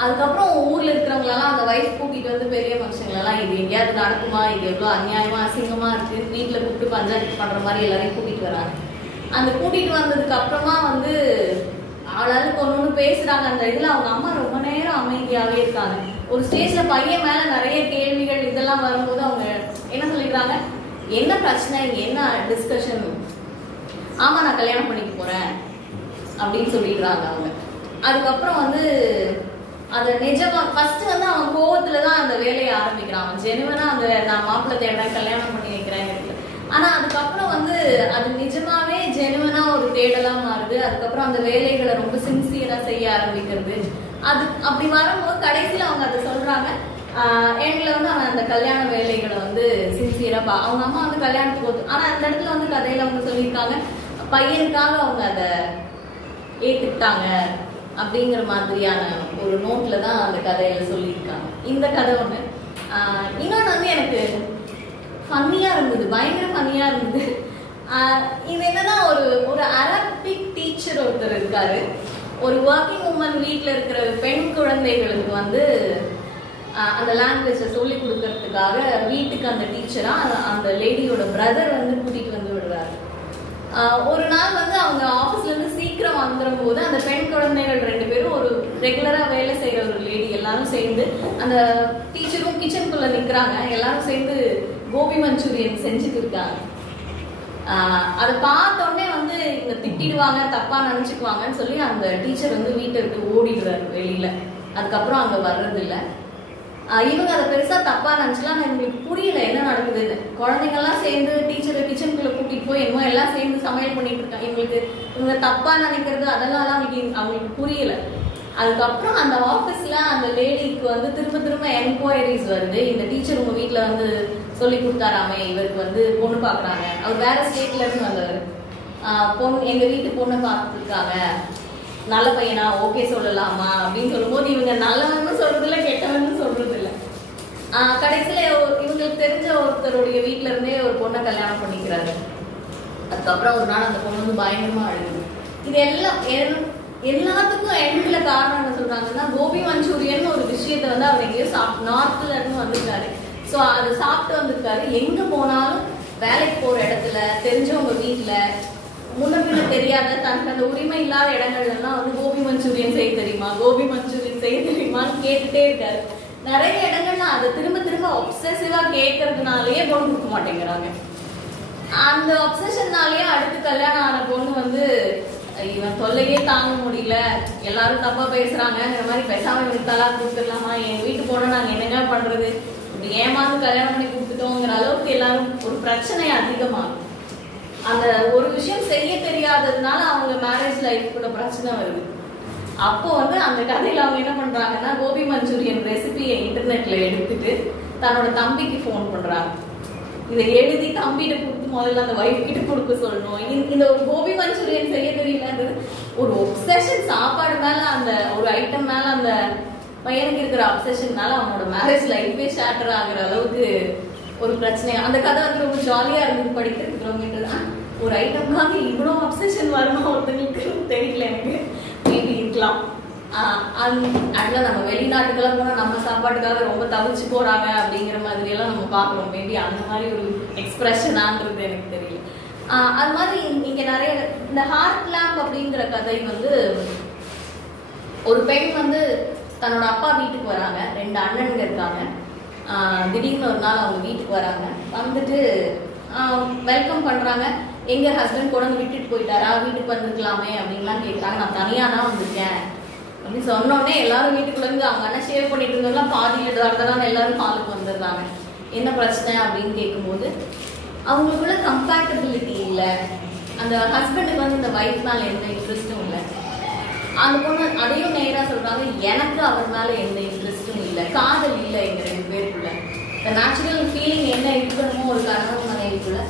அதுக்கப்புறம் ஊர்ல இருக்கிறவங்களெல்லாம் அந்த வைஃப் கூட்டிட்டு வந்து பெரிய மனுஷங்களெல்லாம் இது எங்கேயாவது நடக்குமா, இது எவ்வளவு அநியாயமா அசிங்கமா இருக்கு, வீட்டுல கூப்பிட்டு பஞ்சாயத்து பண்ற மாதிரி எல்லாரையும் கூட்டிட்டு வராங்க. அந்த கூட்டிட்டு வந்ததுக்கு அப்புறமா வந்து ஆளாளுக்கு ஒண்ணு பேசுறாங்க. அந்த இதுல அவங்க அம்மா ரொம்ப நேரம் அமைதியாவே இருக்காங்க. ஒரு ஸ்டேஜ்ல பையன் மேல நிறைய கேள்விகள் இதெல்லாம் வரும்போது அவங்க என்ன சொல்லிடுறாங்க, என்ன பிரச்சனை, என்ன டிஸ்கஷன், ஆமா நான் கல்யாணம் பண்ணிக்க போறேன் அப்படின்னு சொல்லிடுறாங்க அவங்க. அதுக்கப்புறம் வந்து அது நிஜமா ஃபர்ஸ்ட் வந்து அவன் கோவத்துலதான் அந்த வேலையை ஆரம்பிக்கிறான். அவன் ஜெனுவனா அந்த நான் மாப்பிள்ளை தேடுறேன் கல்யாணம் பண்ணி வைக்கிறேன். ஆனா அதுக்கப்புறம் வந்து அது நிஜமாவே ஜெனுவனா ஒரு தேடலா மாறுது. அதுக்கப்புறம் அந்த வேலைகளை ரொம்ப சின்சியரா செய்ய ஆரம்பிக்கிறது. அது அப்படி வரும்போது கடைசியில அவங்க அதை சொல்றாங்க, எங்களை வந்து அவன் அந்த கல்யாண வேலைகளை வந்து சின்சியரா அவங்க அம்மா வந்து கல்யாணத்துக்கு போகுது. ஆனா அந்த இடத்துல வந்து கதையில அவங்க சொல்லியிருக்காங்க பையனுக்காக அவங்க அதை ஏத்துக்கிட்டாங்க அப்படிங்கிற மாதிரியான ஒரு நோட்ல தான் அந்த கதையில சொல்லியிருக்காங்க. இந்த கதை ஒண்ணு. இன்னொன்னு வந்து எனக்கு ஃபன்னியா இருந்தது, பயங்கர ஃபன்னியா இருந்தது. இது என்னன்னா ஒரு அரபிக் டீச்சர் ஒருத்தர் இருக்காரு. ஒரு ஒர்க்கிங் உமன் வீட்டுல இருக்கிற பெண் குழந்தைகளுக்கு வந்து அந்த லாங்குவேஜை சொல்லி கொடுக்கறதுக்காக வீட்டுக்கு அந்த டீச்சரா அந்த லேடியோட பிரதர் வந்து கூட்டிட்டு வந்து விடுறாரு. ஒரு நாள் வந்து அவங்க ஆபீஸ்ல இருந்து சீக்கிரம் வந்துடும் போது அந்த பெண் குழந்தைகள் 2 பேரும் ஒரு ரெகுலரா வேலை செய்யற ஒரு லேடி எல்லாரும் சேர்ந்து அந்த டீச்சரும் கிச்சனுக்குள்ள நிக்கிறாங்க. எல்லாரும் சேர்ந்து கோபி மஞ்சூரியன் செஞ்சுட்டு இருக்காங்க. அதை பார்த்த உடனே வந்து இவங்க திட்டிடுவாங்க, தப்பா நினைச்சுக்குவாங்கன்னு சொல்லி அந்த டீச்சர் வந்து வீட்டை விட்டு ஓடிடுறாரு வெளியில. அதுக்கப்புறம் அங்க வர்றது இல்லை. இவங்க அதை பெருசா தப்பா நினைச்சுலாம் இவங்களுக்கு புரியல என்ன நடக்குதுன்னு. குழந்தைங்கெல்லாம் சேர்ந்து டீச்சரை கிச்சனுக்குள்ள கூட்டிட்டு போய் என்னமோ எல்லாம் சேர்ந்து சமையல் பண்ணிட்டு இருக்காங்க. இவங்க தப்பா நினைக்கிறது அதெல்லாம் அவங்களுக்கு புரியல. அதுக்கப்புறம் அந்த ஆஃபீஸ்ல அந்த லேடிக்கு வந்து திரும்ப என்கொயரிஸ் வருது. இந்த டீச்சர் உங்க வீட்டுல வந்து சொல்லி கொடுத்தாராமே, இவருக்கு வந்து பொண்ணு பாக்குறாங்க, அவர் வேற ஸ்டேட்ல இருந்து வந்தவர், பொண்ணு எங்க வீட்டு பொண்ணை பார்த்துருக்காங்க, நல்ல பையனா, ஓகே சொல்லலாமா அப்படின்னு சொல்லும்போது இவங்க நல்லவன்னு சொல்றது இல்லை, கெட்டவன்னு சொல்றது இல்லை. கடைசியில இவங்களுக்கு தெரிஞ்ச ஒருத்தருடைய வீட்டுல இருந்தே ஒரு பொண்ணை கல்யாணம் பண்ணிக்கிறாரு. அதுக்கப்புறம் ஒரு நாள் அந்த பொண்ணு வந்து பயங்கரமா அழுகுது. இது எல்லாம் எல்லாத்துக்கும் எண்ட்ல காரணம் என்ன சொல்றாங்கன்னா, கோபி மஞ்சூரியன் ஒரு விஷயத்த வந்து அவர் எங்கேயோ நார்த்ல இருந்து வந்திருக்காரு. ஸோ அதை சாப்பிட்டு வந்திருக்காரு. எங்க போனாலும் வேலைக்கு போற இடத்துல, தெரிஞ்சவங்க வீட்டுல, முன்ன பின்ன தெரியாத தனக்கு அந்த உரிமை இல்லாத இடங்கள்லாம் வந்து கோபி மஞ்சூரியன் செய்ய தெரியுமா, கோபி மஞ்சூரியன் செய்ய தெரியுமான்னு கேட்டுட்டே இருக்காரு. நிறைய இடங்கள்ல அதை திரும்ப ஒப்சசிவா கேட்கறதுனாலயே பொண்ணு கொடுக்க மாட்டேங்கிறாங்க. அந்த ஒப்சஷன்னாலேயே அடுத்து கல்யாணம் ஆன பொண்ணு வந்து இவன் தொல்லையே தாங்க முடியல, எல்லாரும் தப்பா பேசுறாங்கிற மாதிரி பேசாம இவனுக்கு தலாக் கொடுத்துடலாமா, என் வீட்டு போனா நாங்க என்னங்க பண்றது, இப்படி ஏமாந்து கல்யாணம் பண்ணி கொடுத்துட்டோங்கிற அளவுக்கு எல்லாரும் ஒரு பிரச்சனை அதிகமாகும். அந்த ஒரு விஷயம் செய்ய தெரியாததுனால அவங்க மேரேஜ் லைஃப்குள்ள பிரச்சனை வருது. அப்போ வந்து அந்த கதையில அவங்க என்ன பண்றாங்கன்னா, கோபி மஞ்சூரியன் ரெசிபியை இன்டர்நெட்ல எடுத்துட்டு தன்னோட தம்பிக்கு போன் பண்றாங்க. இதை எழுதி தம்பிகிட்ட கொடுத்து முதல்ல அந்த வைஃப் கிட்ட கொடுக்க சொல்லணும். இந்த ஒரு கோபி மஞ்சூரியன் செய்ய தெரியலன்றது ஒரு ஒப்சஷன், சாப்பாடு மேல அந்த ஒரு ஐட்டம் மேல அந்த பையனுக்கு இருக்கிற அப்சஷன்னால அவனோட மேரேஜ் லைஃபே ஷேட்டர் ஆகுற அளவுக்கு ஒரு பிரச்சனை. அந்த கதை வந்து ரொம்ப ஜாலியா இருந்து படிக்கிறதுக்கு ரொம்ப ஒரு ஐட்டம்காக இவ்வளவு அப்சஷன் வரணும் ஒருத்தங்களுக்கு தெரியல, எனக்கு மேபி இருக்கலாம். அதுல நம்ம வெளிநாட்டுக்கெல்லாம் போனா நம்ம சாப்பாட்டுக்காக ரொம்ப தவிச்சு போறாங்க அப்படிங்கிற மாதிரி எல்லாம் நம்ம பாக்குறோம். மேபி அந்த மாதிரி ஒரு எக்ஸ்பிரஷனான்றது எனக்கு தெரியல. அது மாதிரி இங்க நிறைய இந்த ஹார்ட் லேம்ப் அப்படிங்கிற கதை வந்து, ஒரு பெண் வந்து தன்னோட அப்பா வீட்டுக்கு வராங்க, 2 அண்ணனுங்க இருக்காங்க. திடீர்னு ஒரு நாள் அவங்க வீட்டுக்கு வராங்க, வந்துட்டு வெல்கம் பண்றாங்க. எங்க ஹஸ்பண்ட் கூட விட்டுட்டு போயிட்டாரா, வீட்டுக்கு வந்துருக்கலாமே அப்படின்லாம் கேட்கறாங்க. நான் தனியா தான் வந்திருக்கேன் அப்படின்னு சொன்னோடனே எல்லாரும் வீட்டுக்குள்ள இருந்து அவங்க அண்ணன் ஷேவ் பண்ணிட்டு இருந்தவங்களாம் பாதியில தான் எல்லாரும் ஹாலுக்கு வந்துடுறாங்க. என்ன பிரச்சனை அப்படின்னு கேட்கும்போது அவங்களுக்குள்ள கம்பேட்டபிலிட்டி இல்லை. அந்த ஹஸ்பண்டுக்கு வந்து இந்த வைஃப் மேல எந்த இன்ட்ரெஸ்டும் இல்லை. அந்த பொண்ணு அதையும் நேரா சொல்றாங்க, எனக்கு அவர் மேல எந்த இன்ட்ரெஸ்டும் இல்லை, காதல் இல்லை எங்க 2 பேருக்குள்ள. இந்த நேச்சுரல் ஃபீலிங் என்ன இருக்கணுமோ ஒரு கணவன் மனைவிக்குள்ள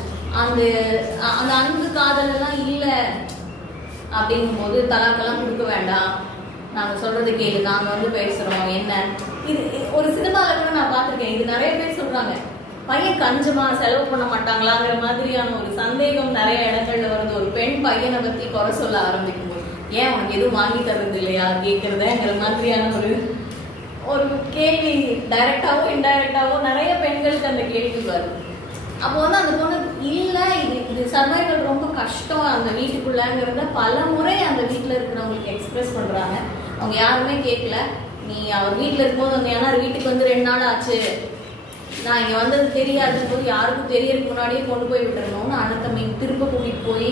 அந்த அன்பு காதல் எல்லாம் இல்லை. அப்படிங்கும் போது தலாக்கெல்லாம் கொடுக்க வேண்டாம், நாங்க சொல்றது கேளு, நாங்க வந்து பேசுறோம் என்ன. இது ஒரு சினிமால கூட நான் பார்த்திருக்கேன். இது நிறைய பேர் சொல்றாங்க, பையன் கஞ்சமா செலவு பண்ண மாட்டாங்களாங்கிற மாதிரியான ஒரு சந்தேகம் நிறைய இடங்கள்ல வருது. ஒரு பெண் பையனை பத்தி குறை சொல்ல ஆரம்பிக்கும் போது, ஏன் உனக்கு எதுவும் வாங்கி தர்றது இல்லையா கேட்கறதுங்கிற மாதிரியான ஒரு கேள்வி டைரக்டாவோ இன்டைரக்டாவோ நிறைய பெண்களுக்கு அந்த கேள்வி வருது. அப்போ வந்து அந்த பொண்ணு இல்ல, இது சர்வைவல் ரொம்ப கஷ்டம் அந்த வீட்டுக்குள்ளங்கிறத பல முறை அந்த வீட்டுல இருக்கிறவங்களுக்கு எக்ஸ்பிரஸ் பண்றாங்க. அவங்க யாருமே கேட்கல. நீ அவர் வீட்டுல இருக்கும்போது வந்து, ஏன்னா வீட்டுக்கு வந்து 2 நாள் ஆச்சு, நான் இங்க வந்தது தெரியாதுன்னு போது யாருக்கும் தெரியறதுக்கு முன்னாடியே கொண்டு போய் விட்டுறணும்னு அண்ணன் தம்பி திரும்ப கூட்டிட்டு போய்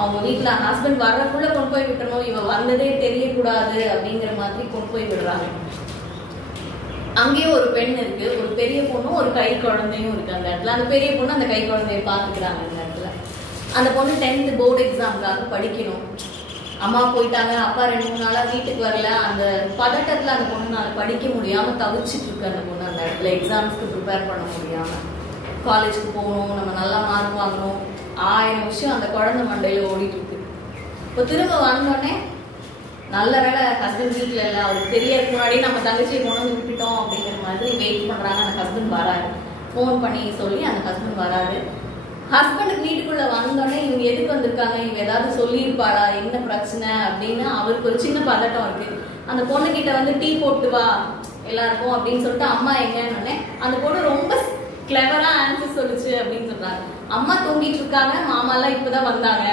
அவங்க வீட்டுல ஹஸ்பண்ட் வர்றதுக்குள்ள கொண்டு போய் விட்டுறணும், இவ வந்ததே தெரியக்கூடாது அப்படிங்கிற மாதிரி கொண்டு போய் விடுறாங்க. அங்கேயும் ஒரு பெண் இருக்கு, ஒரு பெரிய பொண்ணும் ஒரு கை குழந்தையும் இருக்கு அந்த இடத்துல. அந்த பெரிய பொண்ணு அந்த கை குழந்தைய பாத்துக்கிறாங்க அந்த இடத்துல. அந்த பொண்ணு 10th போர்டு எக்ஸாமுக்காக படிக்கணும். அம்மா போயிட்டாங்க, அப்பா 2-3 நாளா வீட்டுக்கு வரல. அந்த பதட்டத்துல அந்த பொண்ணுனால படிக்க முடியாம தவிச்சிட்டு இருக்கு அந்த பொண்ணு அந்த இடத்துல. எக்ஸாம்ஸ்க்கு ப்ரிப்பேர் பண்ண முடியாம, காலேஜுக்கு போகணும், நம்ம நல்லா மார்க் வாங்கணும், 1000 விஷயம் அந்த குழந்தை மண்டையில ஓடிட்டு இருக்கு. இப்போ திரும்ப வந்தோடனே நல்ல வேலை ஹஸ்பண்ட் வீட்டுல இல்லை, அவருக்கு தெரியறதுக்கு முன்னாடி நம்ம தங்கச்சியை கொண்டு வந்து விட்டுட்டோம் அப்படிங்கிற மாதிரி வெயிட் பண்றாங்க. அந்த ஹஸ்பண்ட் வராரு, போன் பண்ணி சொல்லி அந்த ஹஸ்பண்ட் வராரு. ஹஸ்பண்டுக்கு வீட்டுக்குள்ள வந்தோடனே இவங்க எதுக்கு வந்திருக்காங்க, இவங்க ஏதாவது சொல்லியிருப்பாளா, என்ன பிரச்சனை அப்படின்னு அவருக்கு ஒரு சின்ன பதட்டம் இருக்கு. அந்த பொண்ணு கிட்ட வந்து டீ போட்டு வா எல்லாருக்கும் அப்படின்னு சொல்லிட்டு அம்மா எங்கன்னு அந்த பொண்ணு ரொம்ப கிளவரா ஆன்சர் சொல்லுச்சு அப்படின்னு சொல்றாங்க. அம்மா தூங்கிட்டு இருக்காங்க, மாமா எல்லாம் இப்பதான் வந்தாங்க.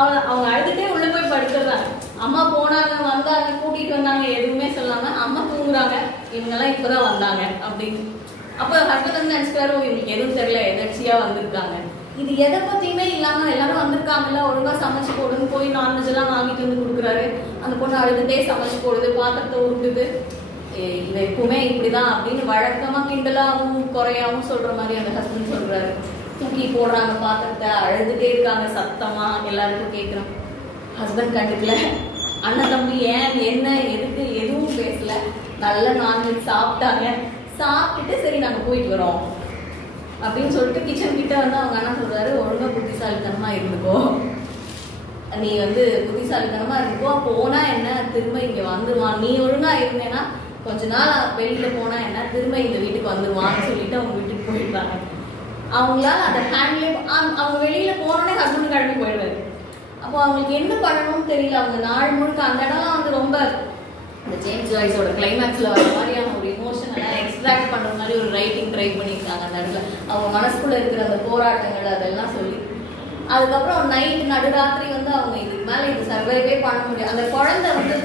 அவங்க அழுதுட்டே உள்ள போய் படுத்துறாங்க. அம்மா போனாங்க, வந்தாங்க, கூட்டிட்டு வந்தாங்க, எதுவுமே சொல்லாம அம்மா தூங்குறாங்க, இவங்க எல்லாம் இப்பதான் வந்தாங்க அப்படின்னு. அப்ப ஹஸ்பண்ட் வந்து நினைச்சுக்காரு, இவங்களுக்கு எதுவும் தெரியல, எதர்ச்சியா வந்திருக்காங்க. இது எதை பத்தியுமே இல்லாம எல்லாரும் வந்திருக்காங்கல்ல, ஒழுங்கா சமைச்சு போடுன்னு போய் நான்வெஜ் எல்லாம் வாங்கிட்டு வந்து கொடுக்குறாரு. அந்த பொண்ணு அழுதுட்டே சமைச்சு போடுது, பாத்திரத்தை உருட்டுது. இவ எப்பவுமே இப்படிதான் அப்படின்னு வழக்கமா கிண்டலாவும் குறையாவும் சொல்ற மாதிரி அந்த ஹஸ்பண்ட் சொல்றாரு. தூக்கி போடுறாங்க பாத்திரத்தை, அழுதுட்டே இருக்காங்க சத்தமா, எல்லாருக்கும் கேட்குறோம். ஹஸ்பண்ட் கண்டுக்கல. அண்ணன் தம்பி ஏன் என்ன எதுக்கு எதுவும் பேசல. நல்ல நான்வெஜ் சாப்பிட்டாங்க. சாப்பிட்டுட்டு சரி நாங்க போயிட்டு வரோம் அப்படின்னு சொல்லிட்டு கிச்சன் கிட்ட வந்து அவங்க அண்ணா சொல்றாரு, ஒழுங்கா புத்திசாலித்தனமா இருந்துக்கோ, நீ வந்து புத்திசாலித்தனமா இருந்துக்கோ, போனா என்ன திரும்ப இங்க வந்துருவான், நீ ஒழுங்கா இருந்தேன்னா கொஞ்ச நாள் வெளியில போனா என்ன திரும்ப இந்த வீட்டுக்கு வந்துருவான்னு சொல்லிட்டு அவங்க வீட்டுக்கு போயிடுறாங்க. அவங்களால அதை ஹேண்ட்லே அவங்க வெளியில போனோடனே ஹஸ்பண்ட் கிளம்பி போயிடுவாரு. அப்போ அவங்களுக்கு என்ன பண்ணணும்னு தெரியல. அவங்க நாள் முழுக்க அந்த இடம்லாம் வந்து ரொம்ப இந்த ஜேம்ஸ் ஜாய்ஸோட கிளைமேக்ஸ்ல வர மாதிரியான ஒரு இமோஷன் எல்லாம் எக்ஸ்ட்ராக்ட் பண்ற மாதிரி ஒரு ரைட்டிங் ட்ரை பண்ணியிருக்காங்க அந்த இடத்துல. அவங்க மனசுக்குள்ள இருக்கிற அந்த போராட்டங்கள் அதெல்லாம் சொல்லி அதுக்கப்புறம் நைட் நடுராத்திரி வந்து அவங்க இதுக்கு மேல இது சர்வைவே பண்ண முடியாது. அந்த குழந்தை வந்து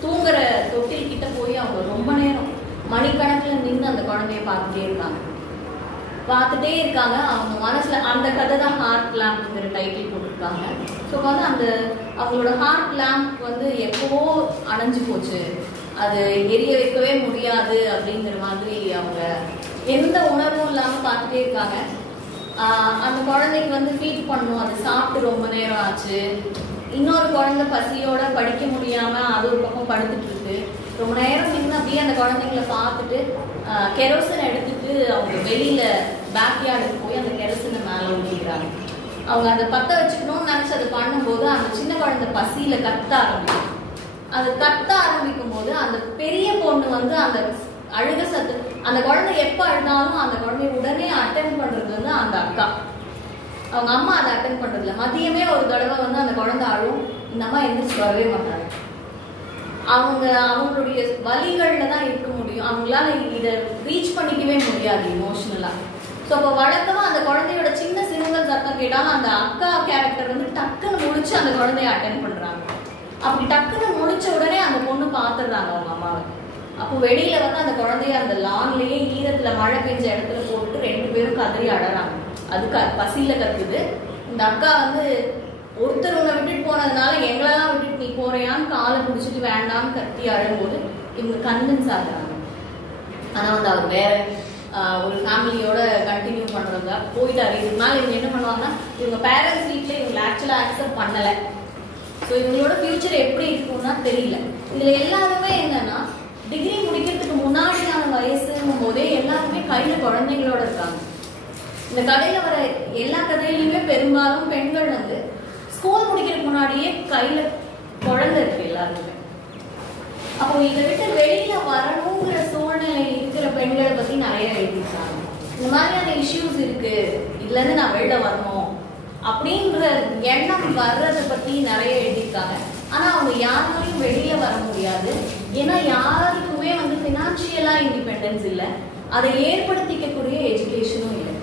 தூங்குற தொட்டில் கிட்ட போய் அவங்க ரொம்ப நேரம் மணிக்கணக்கில் நின்று அந்த குழந்தைய பார்த்துட்டே இருக்காங்க. அவங்க மனசுல அந்த கதை தான் ஹார்ட் லேம்ப்ங்கிற டைட்டில் போட்டிருக்காங்க. ஸோ வந்து அந்த அவங்களோட ஹார்ட் லேம்ப் வந்து எப்பவோ அணைஞ்சு போச்சு, அது எரிய வைக்கவே முடியாது அப்படிங்கிற மாதிரி அவங்க எந்த உணர்வும் இல்லாம பார்த்துட்டே இருக்காங்க. அந்த குழந்தைக்கு வந்து ஃபீட் பண்ணணும், அது சாப்பிட்டு ரொம்ப நேரம் ஆச்சு. இன்னொரு குழந்தை பசியோட படிக்க முடியாம அது ஒரு பக்கம் படுத்துட்டு இருக்கு. ரொம்ப நேரம் நின்று அப்படியே அந்த குழந்தைங்களை பார்த்துட்டு கெரோசின் எடுத்துட்டு அவங்க வெளியில பேக்யார்டுக்கு போய் அந்த கெரோசினை மேலே ஊற்றிக்கிறாங்க. அவங்க அதை பற்ற வச்சுக்கணும்னு நினைச்சு அதை பண்ணும்போது அந்த சின்ன குழந்தை பசியில கத்த ஆரம்பிக்கும். அது கத்த ஆரம்பிக்கும் போது அந்த பெரிய பொண்ணு வந்து அந்த அழுக சத்து, அந்த குழந்தை எப்ப அழுதாலும் அந்த குழந்தைய உடனே அட்டென்ட் பண்றது வந்து அந்த அக்கா. அவங்க அம்மா அதை அட்டென்ட் பண்றதுல மதியமே ஒரு தடவை வந்து அந்த குழந்தை அழும், இந்த அம்மா எந்திரிச்சு வரவே மாட்டாங்க. அவங்களுடைய வலிகள்ல தான் இருக்க முடியும், அவங்களால இதை ரீச் பண்ணிக்கவே முடியாது இமோஷனலா. ஸோ அப்போ வழக்கமா அந்த குழந்தையோட சின்ன சிறுங்கள் சத்தம் கேட்டாலும் அந்த அக்கா கேரக்டர் வந்து டக்குன்னு முடிச்சு அந்த குழந்தைய அட்டென்ட் பண்றாங்க. அப்படி டக்குன்னு முடிச்ச உடனே அந்த பொண்ணு பாத்துடுறாங்க அவங்க அம்மாவை. அப்போ வெளியில வந்து அந்த குழந்தைய அந்த லான்லயே ஈரத்துல மழை பெஞ்ச இடத்துல போட்டு 2 பேரும் கதறி அழறாங்க. அது பசியில கத்துது. இந்த அக்கா வந்து ஒருத்தர் உன்னை விட்டுட்டு போனதுனால எங்களெல்லாம் விட்டுட்டு நீ போறியான்னு காலை பிடிச்சிட்டு வேண்டாம்னு கத்தி அழும்போது இவங்க கன்வின்ஸ் ஆகுறாங்க. ஆனா வந்து அவர் வேற ஒரு ஃபேமிலியோட கண்டினியூ பண்றதா போயிட்டாரு. இதுக்கு மேலே இவங்க என்ன பண்ணுவாங்கன்னா இவங்க பேரண்ட்ஸ் வீட்ல இவங்களை ஆக்சுவலா அக்செப்ட் பண்ணல. ஸோ இவங்களோட ஃபியூச்சர் எப்படி இருக்கும்னா தெரியல. இதுல எல்லாருமே என்னன்னா டிகிரி முடிக்கிறதுக்கு முன்னாடியான வயசுங்கும் போதே எல்லாருமே கையில குழந்தைங்களோட இருக்காங்க. இந்த கதையில வர எல்லா கதையிலுமே பெரும்பாலும் பெண்கள் வந்து ஸ்கூல் முடிக்கிறதுக்கு முன்னாடியே கையில குழந்தை இருக்கு எல்லாருமே. அப்போ இதை விட்டு வெளியில வரணுங்கிற சூழ்நிலை இருக்கிற பெண்களை பத்தி நிறைய எழுதியிருக்காங்க. இந்த மாதிரியான இஷ்யூஸ் இருக்கு, இதுல இருந்து நான் வெளில வரணும் அப்படின்ற எண்ணம் வர்றதை பத்தி நிறைய எழுதியிருக்காங்க. ஆனா அவங்க யாராலையும் வெளியில வர முடியாது. ஏன்னா யாருக்குமே வந்து பினான்சியலா இண்டிபெண்டன்ஸ் இல்லை, அதை ஏற்படுத்திக்கக்கூடிய எஜுகேஷனும் இல்லை.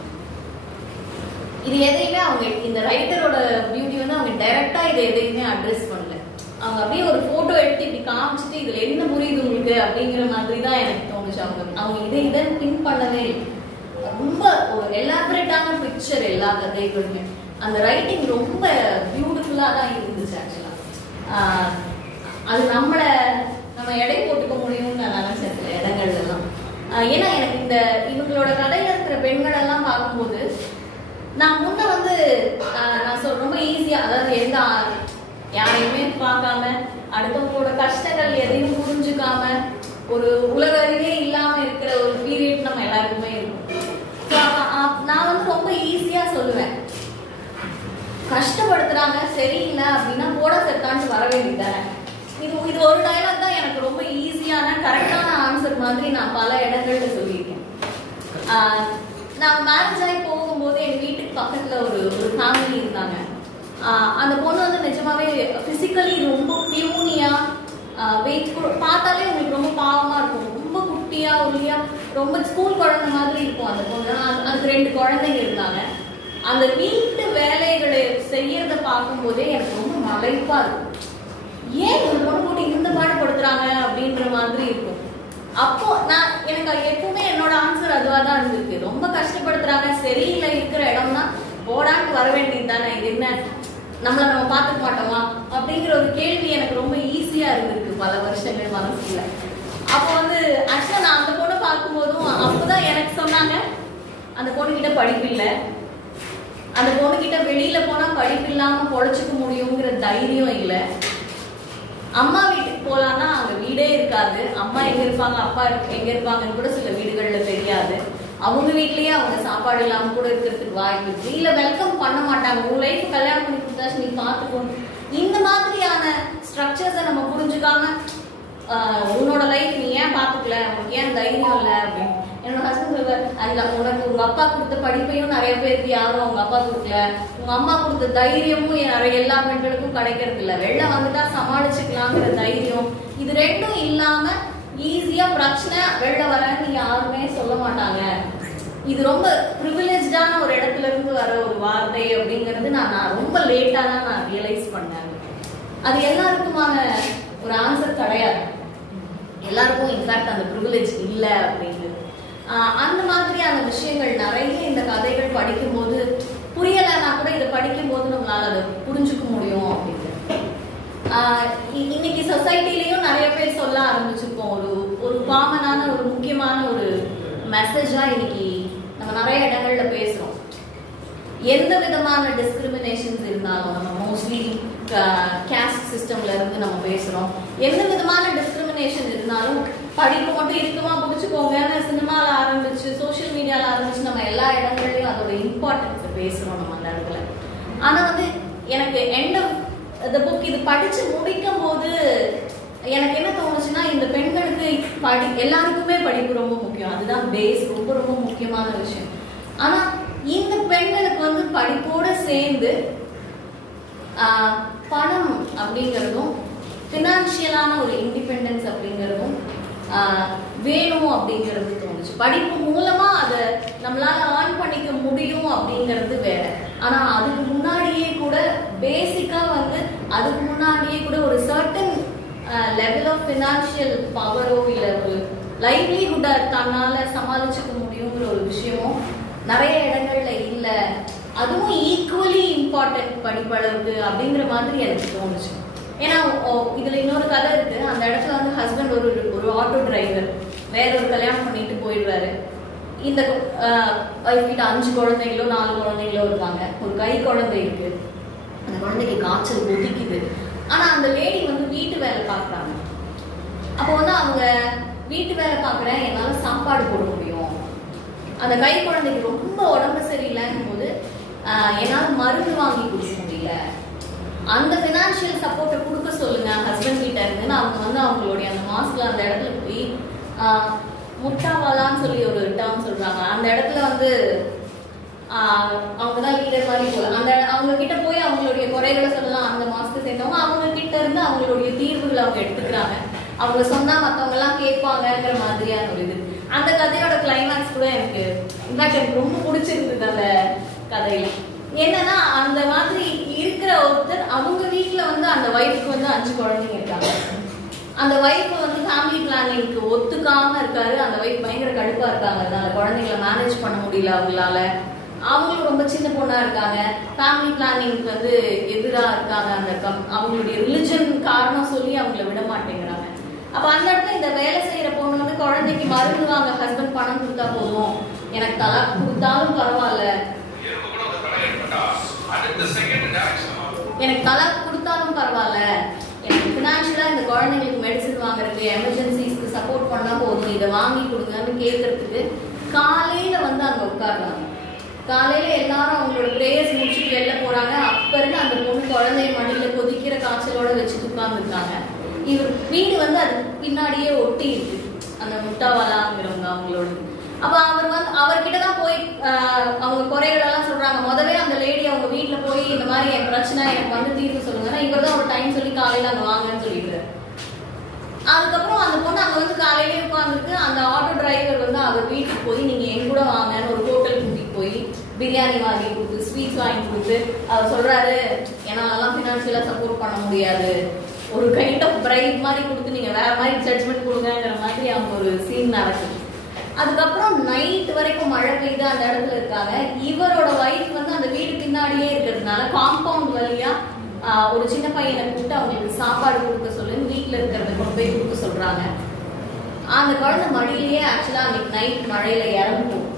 இது எதையுமே அவங்க இந்த ரைட்டரோட பியூட்டி வந்து அவங்க டைரக்டா இதை எதையுமே அட்ரஸ் பண்ணல. அவங்க அப்படியே ஒரு போட்டோ எடுத்து இப்படி காமிச்சிட்டு இதுல என்ன புரியுது உங்களுக்கு அப்படிங்கிற மாதிரி தான் எனக்கு தோணுச்சு. அவங்க இதை பின் பண்ணவே இல்லை. ரொம்ப ஒரு எலாபரேட்டான பிக்சர் எல்லா கதைகளுமே. அந்த ரைட்டிங் ரொம்ப பியூட்டிஃபுல்லா தான் இருந்துச்சு ஆக்சுவலா. அது நம்ம எடை போட்டுக்க முடியும்னு நான் நினைச்சேன் சில இடங்கள்ல எல்லாம். ஏன்னா எனக்கு இந்த இவங்களோட கதையில இருக்கிற பெண்கள் எல்லாம் பார்க்கும்போது நான் முன்ன வந்து நான் ரொம்ப ஈஸியா, அதாவது எந்த யாரையுமே பார்க்காம அடுத்தவங்களோட கஷ்டங்கள் எதையும் புரிஞ்சுக்காம ஒரு உலக அறிவே இல்லாம இருக்கிற ஒரு பீரியட் நம்ம எல்லாருக்குமே இருக்கும். நான் வந்து ரொம்ப ஈஸியா சொல்லுவேன், கஷ்டப்படுத்துறாங்க சரியில்லை அப்படின்னா போட செத்தான்னு வர வேண்டியதானே. இது ஒரு டயலாக் தான் எனக்கு ரொம்ப ஈஸியான கரெக்டான ஆன்சர் மாதிரி நான் பல இடங்கள்ல சொல்லியிருக்கேன். நான் மேரேஜ் ஆகி போகும்போது எங்க வீட்டுக்கு பக்கத்துல ஒரு ஃபேமிலி இருந்தாங்க. அந்த பொண்ணு வந்து நிஜமாவே பிசிக்கலி ரொம்ப பியூனியா, வெயிட் பார்த்தாலே உங்களுக்கு ரொம்ப பாவமா இருக்கும். ரொம்ப குட்டியா ஒல்லியா ரொம்ப ஸ்கூல் குழந்தை மாதிரி இருக்கும் அந்த பொண்ணு. அதுக்கு 2 குழந்தைங்க இருந்தாங்க. அந்த வீட்டு வேலைகளை செய்யறத பார்க்கும் போதே எனக்கு ரொம்ப மலைப்பா இருக்கும். ஏன் ஒரு பொண்ணு போட்டு இந்த பாடுபடுத்துறாங்க அப்படின்ற மாதிரி இருக்கும். அப்போ எனக்கு எப்பவுமே என்னோட ஆன்சர் அதுவா தான் இருந்திருக்கு. ரொம்ப கஷ்டப்படுத்துறாங்க சரியில்லை இருக்கிற இடம்னா போடான்னு வர வேண்டியது தானே, இது என்ன நம்மள நம்ம பார்த்துக்க மாட்டோமா அப்படிங்கிற ஒரு கேள்வி எனக்கு ரொம்ப ஈஸியா இருந்திருக்கு பல வருஷங்கள் மனசுல. அப்போ வந்து ஆக்சுவலா நான் அந்த பொண்ணை பார்க்கும்போதும் அப்போதான் எனக்கு சொன்னாங்க அந்த பொண்ணுகிட்ட படிப்பு இல்லை, அந்த பொண்ணுகிட்ட வெளியில போனா படிப்பு இல்லாம பொழைச்சிக்க முடியுங்கிற தைரியம் இல்லை. அம்மா வீட்டுக்கு போலான்னா அங்க வீடே இருக்காது, அம்மா எங்க இருப்பாங்க அப்பா எங்க இருப்பாங்கன்னு கூட சில வீடுகள்ல தெரியாது. அவங்க வீட்லயே அவங்க சாப்பாடு இல்லாம கூட இருக்கிறதுக்கு வாய்ப்பு இருக்கு. இல்ல வெல்கம் பண்ண மாட்டாங்க, உன் லைஃப் கல்யாணம் பண்ணி கொடுத்தாச்சு நீ பாத்துக்கணும். இந்த மாதிரியான ஸ்ட்ரக்சர்ஸை நம்ம புரிஞ்சுக்காம உன்னோட லைஃப் நீ ஏன் பாத்துக்கல, உனக்கு ஏன் தைரியம் இல்லை அப்படின்னு. என்னோட ஹஸ்பண்ட் சொல்லுவார், அதுல உனக்கு உங்க அப்பா கொடுத்த படிப்பையும் நிறைய பேருக்கு யாரும் அவங்க அப்பா கொடுக்கல, உங்க அம்மா கொடுத்த தைரியமும் நிறைய எல்லா பெண்களுக்கும் கிடைக்கிறது இல்லை, வெளில வந்துட்டா சமாளிச்சுக்கலாங்கிற தைரியம், இது ரெண்டும் இல்லாம ஈஸியா பிரச்சனை வெளில வரன்னு யாருமே சொல்ல மாட்டாங்க. இது ரொம்ப ப்ரிவிலேஜான ஒரு இடத்துல இருந்து வர ஒரு வார்த்தை அப்படிங்கிறது நான் ரொம்ப லேட்டா தான் நான் ரியலைஸ் பண்ணேன். அது எல்லாருக்குமான ஒரு ஆன்சர் கிடையாது, எல்லாருக்கும் இன்ஃபேக்ட் அந்த ப்ரிவிலேஜ் இல்லை அப்படிங்கிறது. அந்த மாதிரியான விஷயங்கள் நிறைய இந்த கதைகள் படிக்கும்போது புரியலைன்னா கூட இதை படிக்கும்போது நம்மளால அதை புரிஞ்சுக்க முடியும் அப்படிங்கிறது. இன்னைக்கு சொசைட்டிலையும் நிறைய பேர் சொல்ல ஆரம்பிச்சிருக்கோம், ஒரு காமனான ஒரு முக்கியமான ஒரு மெசேஜா இன்னைக்கு நம்ம நிறைய இடங்கள்ல பேசுறோம். எந்த விதமான டிஸ்கிரிமினேஷன்ஸ் இருந்தாலும் நம்ம மோஸ்ட்லி கேஸ்ட் சிஸ்டம்ல இருந்து நம்ம பேசுறோம். எந்த விதமான டிஸ்கிரிமினேஷன் இருந்தாலும் படிப்பு மட்டும் இருக்குமா பிடிச்சுக்கோங்கன்னு சினிமால ஆரம்பிச்சு சோசியல் மீடியால ஆரம்பிச்சு நம்ம எல்லா இடங்கள்லயும் அதோட இம்பார்ட்டன்ஸை பேசுறோம் நம்ம அந்த இடத்துல. ஆனா வந்து எனக்கு எண்ட் ஆஃப் த புக் இது படிச்சு முடிக்கும் போது எனக்கு என்ன தோணுச்சுன்னா, இந்த பெண்களுக்கு எல்லாருக்குமே படிப்பு ரொம்ப முக்கியம், அதுதான் பேஸ், ரொம்ப ரொம்ப முக்கியமான விஷயம். ஆனா இந்த பெண்களுக்கு வந்து படிப்போட சேர்ந்து பணம் அப்படிங்கிறதும் பினான்சியலான ஒரு இண்டிபெண்டன்ஸ் அப்படிங்கிறதும் வேணும் அப்படிங்கிறது தோணுச்சு. படிப்பு மூலமா அதை நம்மளால ஏர்ன் பண்ணிக்க முடியும் அப்படிங்கிறது வேற. ஆனா அதுக்கு முன்னாடியே கூட பேசிக்கா வந்து அதுக்கு முன்னாடியே கூட ஒரு சர்டன் லெவல் ஆஃப் பினான்சியல் பவரோ இல்ல ஒரு லைவ்லிஹுட்டை தன்னால சமாளிச்சுக்க முடியுங்கிற ஒரு விஷயமும் நிறைய இடங்கள்ல இல்ல. அதுவும் ஈக்குவலி இம்பார்ட்டன்ட் படிப்பளவுக்கு அப்படிங்கிற மாதிரி எனக்கு தோணுச்சு. ஏன்னா இதுல இன்னொரு கதை இருக்கு. அந்த இடத்துல வந்து ஹஸ்பண்ட் ஒரு ஆட்டோ டிரைவர் வேற ஒரு கல்யாணம் பண்ணிட்டு போயிடுவாரு. இந்த வைஃப் கிட்ட 5 குழந்தைங்களோ 4 குழந்தைங்களோ இருக்காங்க. ஒரு கை குழந்தை இருக்கு, அந்த குழந்தைக்கு காய்ச்சல் ஒதுக்குது. ஆனா அந்த லேடி வந்து வீட்டு வேலை பாக்குறாங்க. அப்போ வந்து அவங்க வீட்டு வேலை பாக்குறேன், என்னால சாப்பாடு போட முடியும். அந்த கை குழந்தைக்கு ரொம்ப உடம்பு சரியில்லைங்கும் போது என்னால மருந்து வாங்கி கொடுக்க முடியல. அந்த பினான்சியல் சப்போர்ட்டை கொடுக்க சொல்லுங்க ஹஸ்பண்ட் கிட்ட இருந்து. அவங்க வந்து அவங்களுடைய அந்த மாஸ்க்ல அந்த இடத்துல போய் முட்டாவாலான்னு சொல்லி ஒரு டேர்ம் சொல்றாங்க. அந்த இடத்துல வந்து அவங்கதான் லீடர் மாதிரி போல அந்த அவங்க கிட்ட போய் அவங்களுடைய குறைகளை சொல்லலாம். அந்த மாஸ்க்கு சேர்ந்தவங்க அவங்க கிட்ட இருந்து அவங்களுடைய தீர்வுகளை அவங்க எடுத்துக்கிறாங்க. அவங்க சொன்னா மத்தவங்க எல்லாம் கேட்பாங்கிற மாதிரியான ஒரு இது. அந்த கதையோட கிளைமேக்ஸ் கூட எனக்கு இன்ஃபேக்ட் எனக்கு ரொம்ப பிடிச்சிருந்தது. அந்த கதையில என்னன்னா, அந்த மாதிரி இருக்கிற ஒருத்தர் அவங்க வீட்டுல வந்து அந்த ஒய்ஃப்க்கு வந்து 5 குழந்தைங்க இருக்காங்க. அந்த ஒய்ஃப் வந்து ஃபேமிலி பிளானிங்க்கு ஒத்துக்காம இருக்காரு. அந்த ஒய்ஃப் பயங்கர கடுப்பா இருக்காங்க, அதனால குழந்தைங்களை மேனேஜ் பண்ண முடியல அவங்களால. அவங்களும் ரொம்ப சின்ன பொண்ணா இருக்காங்க, ஃபேமிலி பிளானிங்க்கு வந்து எதிரா இருக்காங்க. அந்த அவங்களுடைய ரிலிஜன் காரணம் சொல்லி அவங்கள விட மாட்டேங்கிறாங்க. அப்ப அந்த இடத்துல இந்த வேலை செய்யற பொண்ணு வந்து குழந்தைக்கு மருந்து வாங்க ஹஸ்பண்ட் பணம் கொடுத்தா போதும், எனக்கு தலாக் கொடுத்தாலும் பரவாயில்ல, எனக்கு தலாக் கொடுத்தாலும் பரவாயில்ல, எனக்கு பினான்சியலா இந்த குழந்தைங்களுக்கு மெடிசன் வாங்குறதுக்கு எமர்ஜென்சிஸ்க்கு சப்போர்ட் பண்ணா போதும், இதை வாங்கி கொடுங்கன்னு கேட்கறதுக்கு காலையில வந்து அங்க உட்கார்றாங்க. காலையில எல்லாரும் அவங்களோட பிரேயர்ஸ் முடிச்சுட்டு வெளில போறாங்க. அப்ப இருந்து அந்த பொண்ணு குழந்தைய மடியில கொதிக்கிற காய்ச்சலோட வச்சுட்டு உட்கார்ந்துருக்காங்க. இவர் வீடு வந்து அது பின்னாடியே ஒட்டி இருக்கு, அந்த முட்டாவாலாங்கிறவங்க அவங்களோட. அப்ப அவர் வந்து அவர்கிட்டதான் போய் அவங்க குறைகளெல்லாம் சொல்றாங்க. முதவே அந்த லேடி அவங்க வீட்டுல போய் இந்த மாதிரி என் பிரச்சனை எனக்கு வந்து தீர்வு சொல்லுங்க, இவர் தான் ஒரு டைம் சொல்லி காலையில அங்க வாங்கன்னு சொல்லிட்டு. அதுக்கப்புறம் அந்த பொண்ணு அங்க வந்து காலையிலே உட்காந்துருக்கு. அந்த ஆட்டோ டிரைவர் வந்து அவர் வீட்டுக்கு போய் நீங்க என் கூட வாங்கன்னு ஒரு ஹோட்டல் கூட்டிட்டு போய் பிரியாணி வாங்கி கொடுத்து ஸ்வீட் வாங்கி கொடுத்து அவர் சொல்றாரு, என்னாலலாம் பினான்சியலா சப்போர்ட் பண்ண முடியாது, ஒரு கைண்ட் ஆஃப் பிரைட் மாதிரி கொடுத்து நீங்க வேற மாதிரி ஜட்ஜ்மெண்ட் கொடுங்கிற மாதிரி அவங்க ஒரு சீன் நடக்குது. அதுக்கப்புறம் நைட் வரைக்கும் மழை பெய்து அந்த இடத்துல இருக்காங்க. இவரோட ஒய்ஃப் வந்து அந்த வீடு பின்னாடியே இருக்கிறதுனால காம்பவுண்ட் வழியா ஒரு சின்ன பையனை கூப்பிட்டு அவங்களுக்கு சாப்பாடு கொடுக்க சொல்லி வீட்டுல இருக்கிறத கொண்டு போய் கொடுக்க சொல்றாங்க. அந்த குழந்தை மடியிலேயே ஆக்சுவலா அன்னைக்கு நைட் மழையில இறந்துடும்.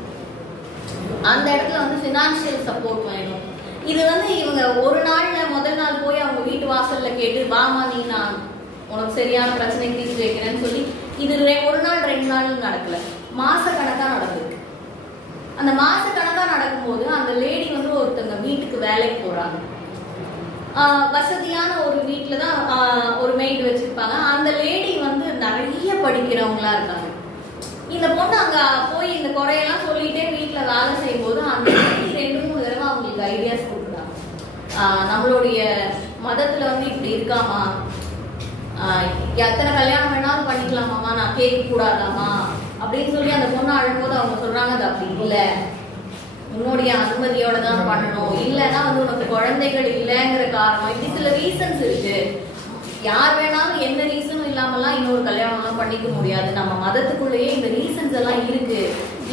அந்த இடத்துல வந்து ஃபினான்ஷியல் சப்போர்ட் வேணும். இது வந்து இவங்க ஒரு நாள்ல முதல் நாள் போய் அவங்க வீட்டு வாசல்ல கேட்டு வாமா நீ நான் உனக்கு சரியான பிரச்சனை தீர்த்து வைக்கிறேன்னு சொல்லி இது ஒரு நாள் 2 நாள் நடக்கல, மாச கணக்கா நடந்திருக்கு. அந்த மாச கணக்கா நடக்கும்போது அந்த லேடி வந்து ஒருத்தங்க வீட்டுக்கு வேலைக்கு போறாங்க. வசதியான ஒரு வீட்டுல தான் ஒரு மெய்டு வச்சிருப்பாங்க. அந்த லேடி வந்து நிறைய படிக்கிறவங்களா இருக்காங்க. இந்த பொண்ணு அங்க போய் இந்த குறையெல்லாம் சொல்லிட்டே வீட்டுல வேலை செய்யும் போது அந்த 2-3 தடவை அவங்களுக்கு ஐடியாஸ் கொடுக்குறாங்க. நம்மளுடைய மதத்துல வந்து இப்படி இருக்காமா, எத்தனை கல்யாணம் வேணாலும் பண்ணிக்கலாமாமா, நான் கேட்க கூடாதாமா அப்படின்னு சொல்லி அந்த பொண்ணு அழும்போது அவங்க சொல்றாங்க அது அப்படி இல்லை, உன்னுடைய அனுமதியோட தான் பண்ணணும், இல்லைன்னா வந்து உனக்கு குழந்தைகள் இல்லைங்கிற காரணம், இப்படி சில ரீசன்ஸ் இருக்கு. யார் வேணாலும் எந்த ரீசனும் இல்லாமலாம் இன்னொரு கல்யாணம் எல்லாம் பண்ணிக்க முடியாது. நம்ம மதத்துக்குள்ளேயே இந்த ரீசன்ஸ் எல்லாம் இருக்கு.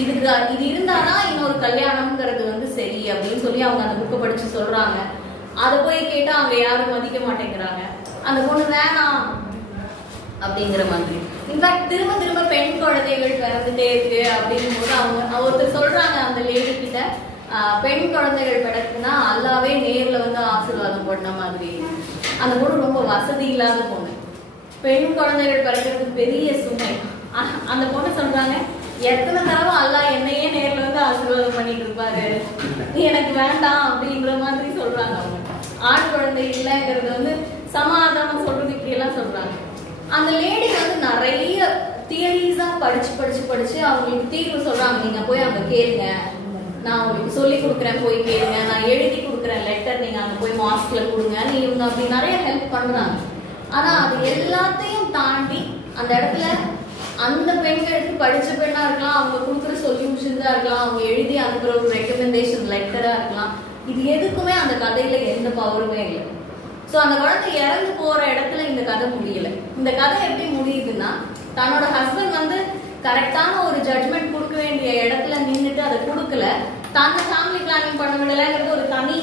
இது இருந்தாதான் இன்னொரு கல்யாணம்ங்கிறது வந்து சரி அப்படின்னு சொல்லி அவங்க அந்த புக்கை படிச்சு சொல்றாங்க. அதை போய் கேட்டா அவங்க யாரும் மதிக்க மாட்டேங்கிறாங்க. அந்த பொண்ணு வேணாம் அப்படிங்கிற மாதிரி. இன்ஃபேக்ட் திரும்ப திரும்ப பெண் குழந்தைகள் பிறந்துட்டே இருக்கு அப்படிங்கும் போது அவங்க ஒருத்தர் சொல்றாங்க அந்த லேடி கிட்ட, பெண் குழந்தைகள் பிறக்குன்னா அல்லாவே நேர்ல வந்து ஆசீர்வாதம் பண்ண மாதிரி. அந்த பொண்ணு ரொம்ப வசதி இல்லாத பொண்ணு, பெண் குழந்தைகள் பிறக்கிறது பெரிய சுமை. அந்த பொண்ணு சொல்றாங்க எத்தனை தடவை அல்லா என்னையே நேர்ல வந்து ஆசீர்வாதம் பண்ணிட்டு இருப்பாரு, எனக்கு வேண்டாம் அப்படின்ற மாதிரி சொல்றாங்க. அவங்க ஆண் குழந்தை இல்லைங்கிறது வந்து சமாதானம் சொல்றது இப்படி எல்லாம் சொல்றாங்க. அந்த லேடி வந்து நிறைய தியரிஸா படிச்சு அவங்களுக்கு தீர்வு சொல்றாங்க. நீங்க போய் அங்க கேளுங்க, நான் உங்களுக்கு சொல்லி கொடுக்குறேன், போய் கேளுங்க, நான் எழுதி கொடுக்குறேன் லெட்டர், நீங்க அங்க போய் மாஸ்க்ல கொடுங்க, இவங்க அப்படி நிறைய ஹெல்ப் பண்றாங்க. ஆனா அது எல்லாத்தையும் தாண்டி அந்த இடத்துல அந்த பெண்களுக்கு படிச்ச பெண்ணா இருக்கலாம், அவங்க கொடுக்குற சொல்யூஷன்ஸா இருக்கலாம், அவங்க எழுதி அனுப்புற ஒரு ரெக்கமெண்டேஷன் லெட்டரா இருக்கலாம், இது எதுக்குமே அந்த கதையில எந்த பவருமே இல்லை. ஸோ அந்த குழந்தை இறந்து போற இடத்துல இந்த கதை முடியல. இந்த கதை எப்படி முடியுதுன்னா, தன்னோட ஹஸ்பண்ட் வந்து கரெக்டான ஒரு ஜட்மெண்ட் கொடுக்க வேண்டிய இடத்துல நின்றுட்டு அதை கொடுக்கல, தன்னை ஃபேமிலி பிளானிங் பண்ண விடலைங்கிறது ஒரு தனி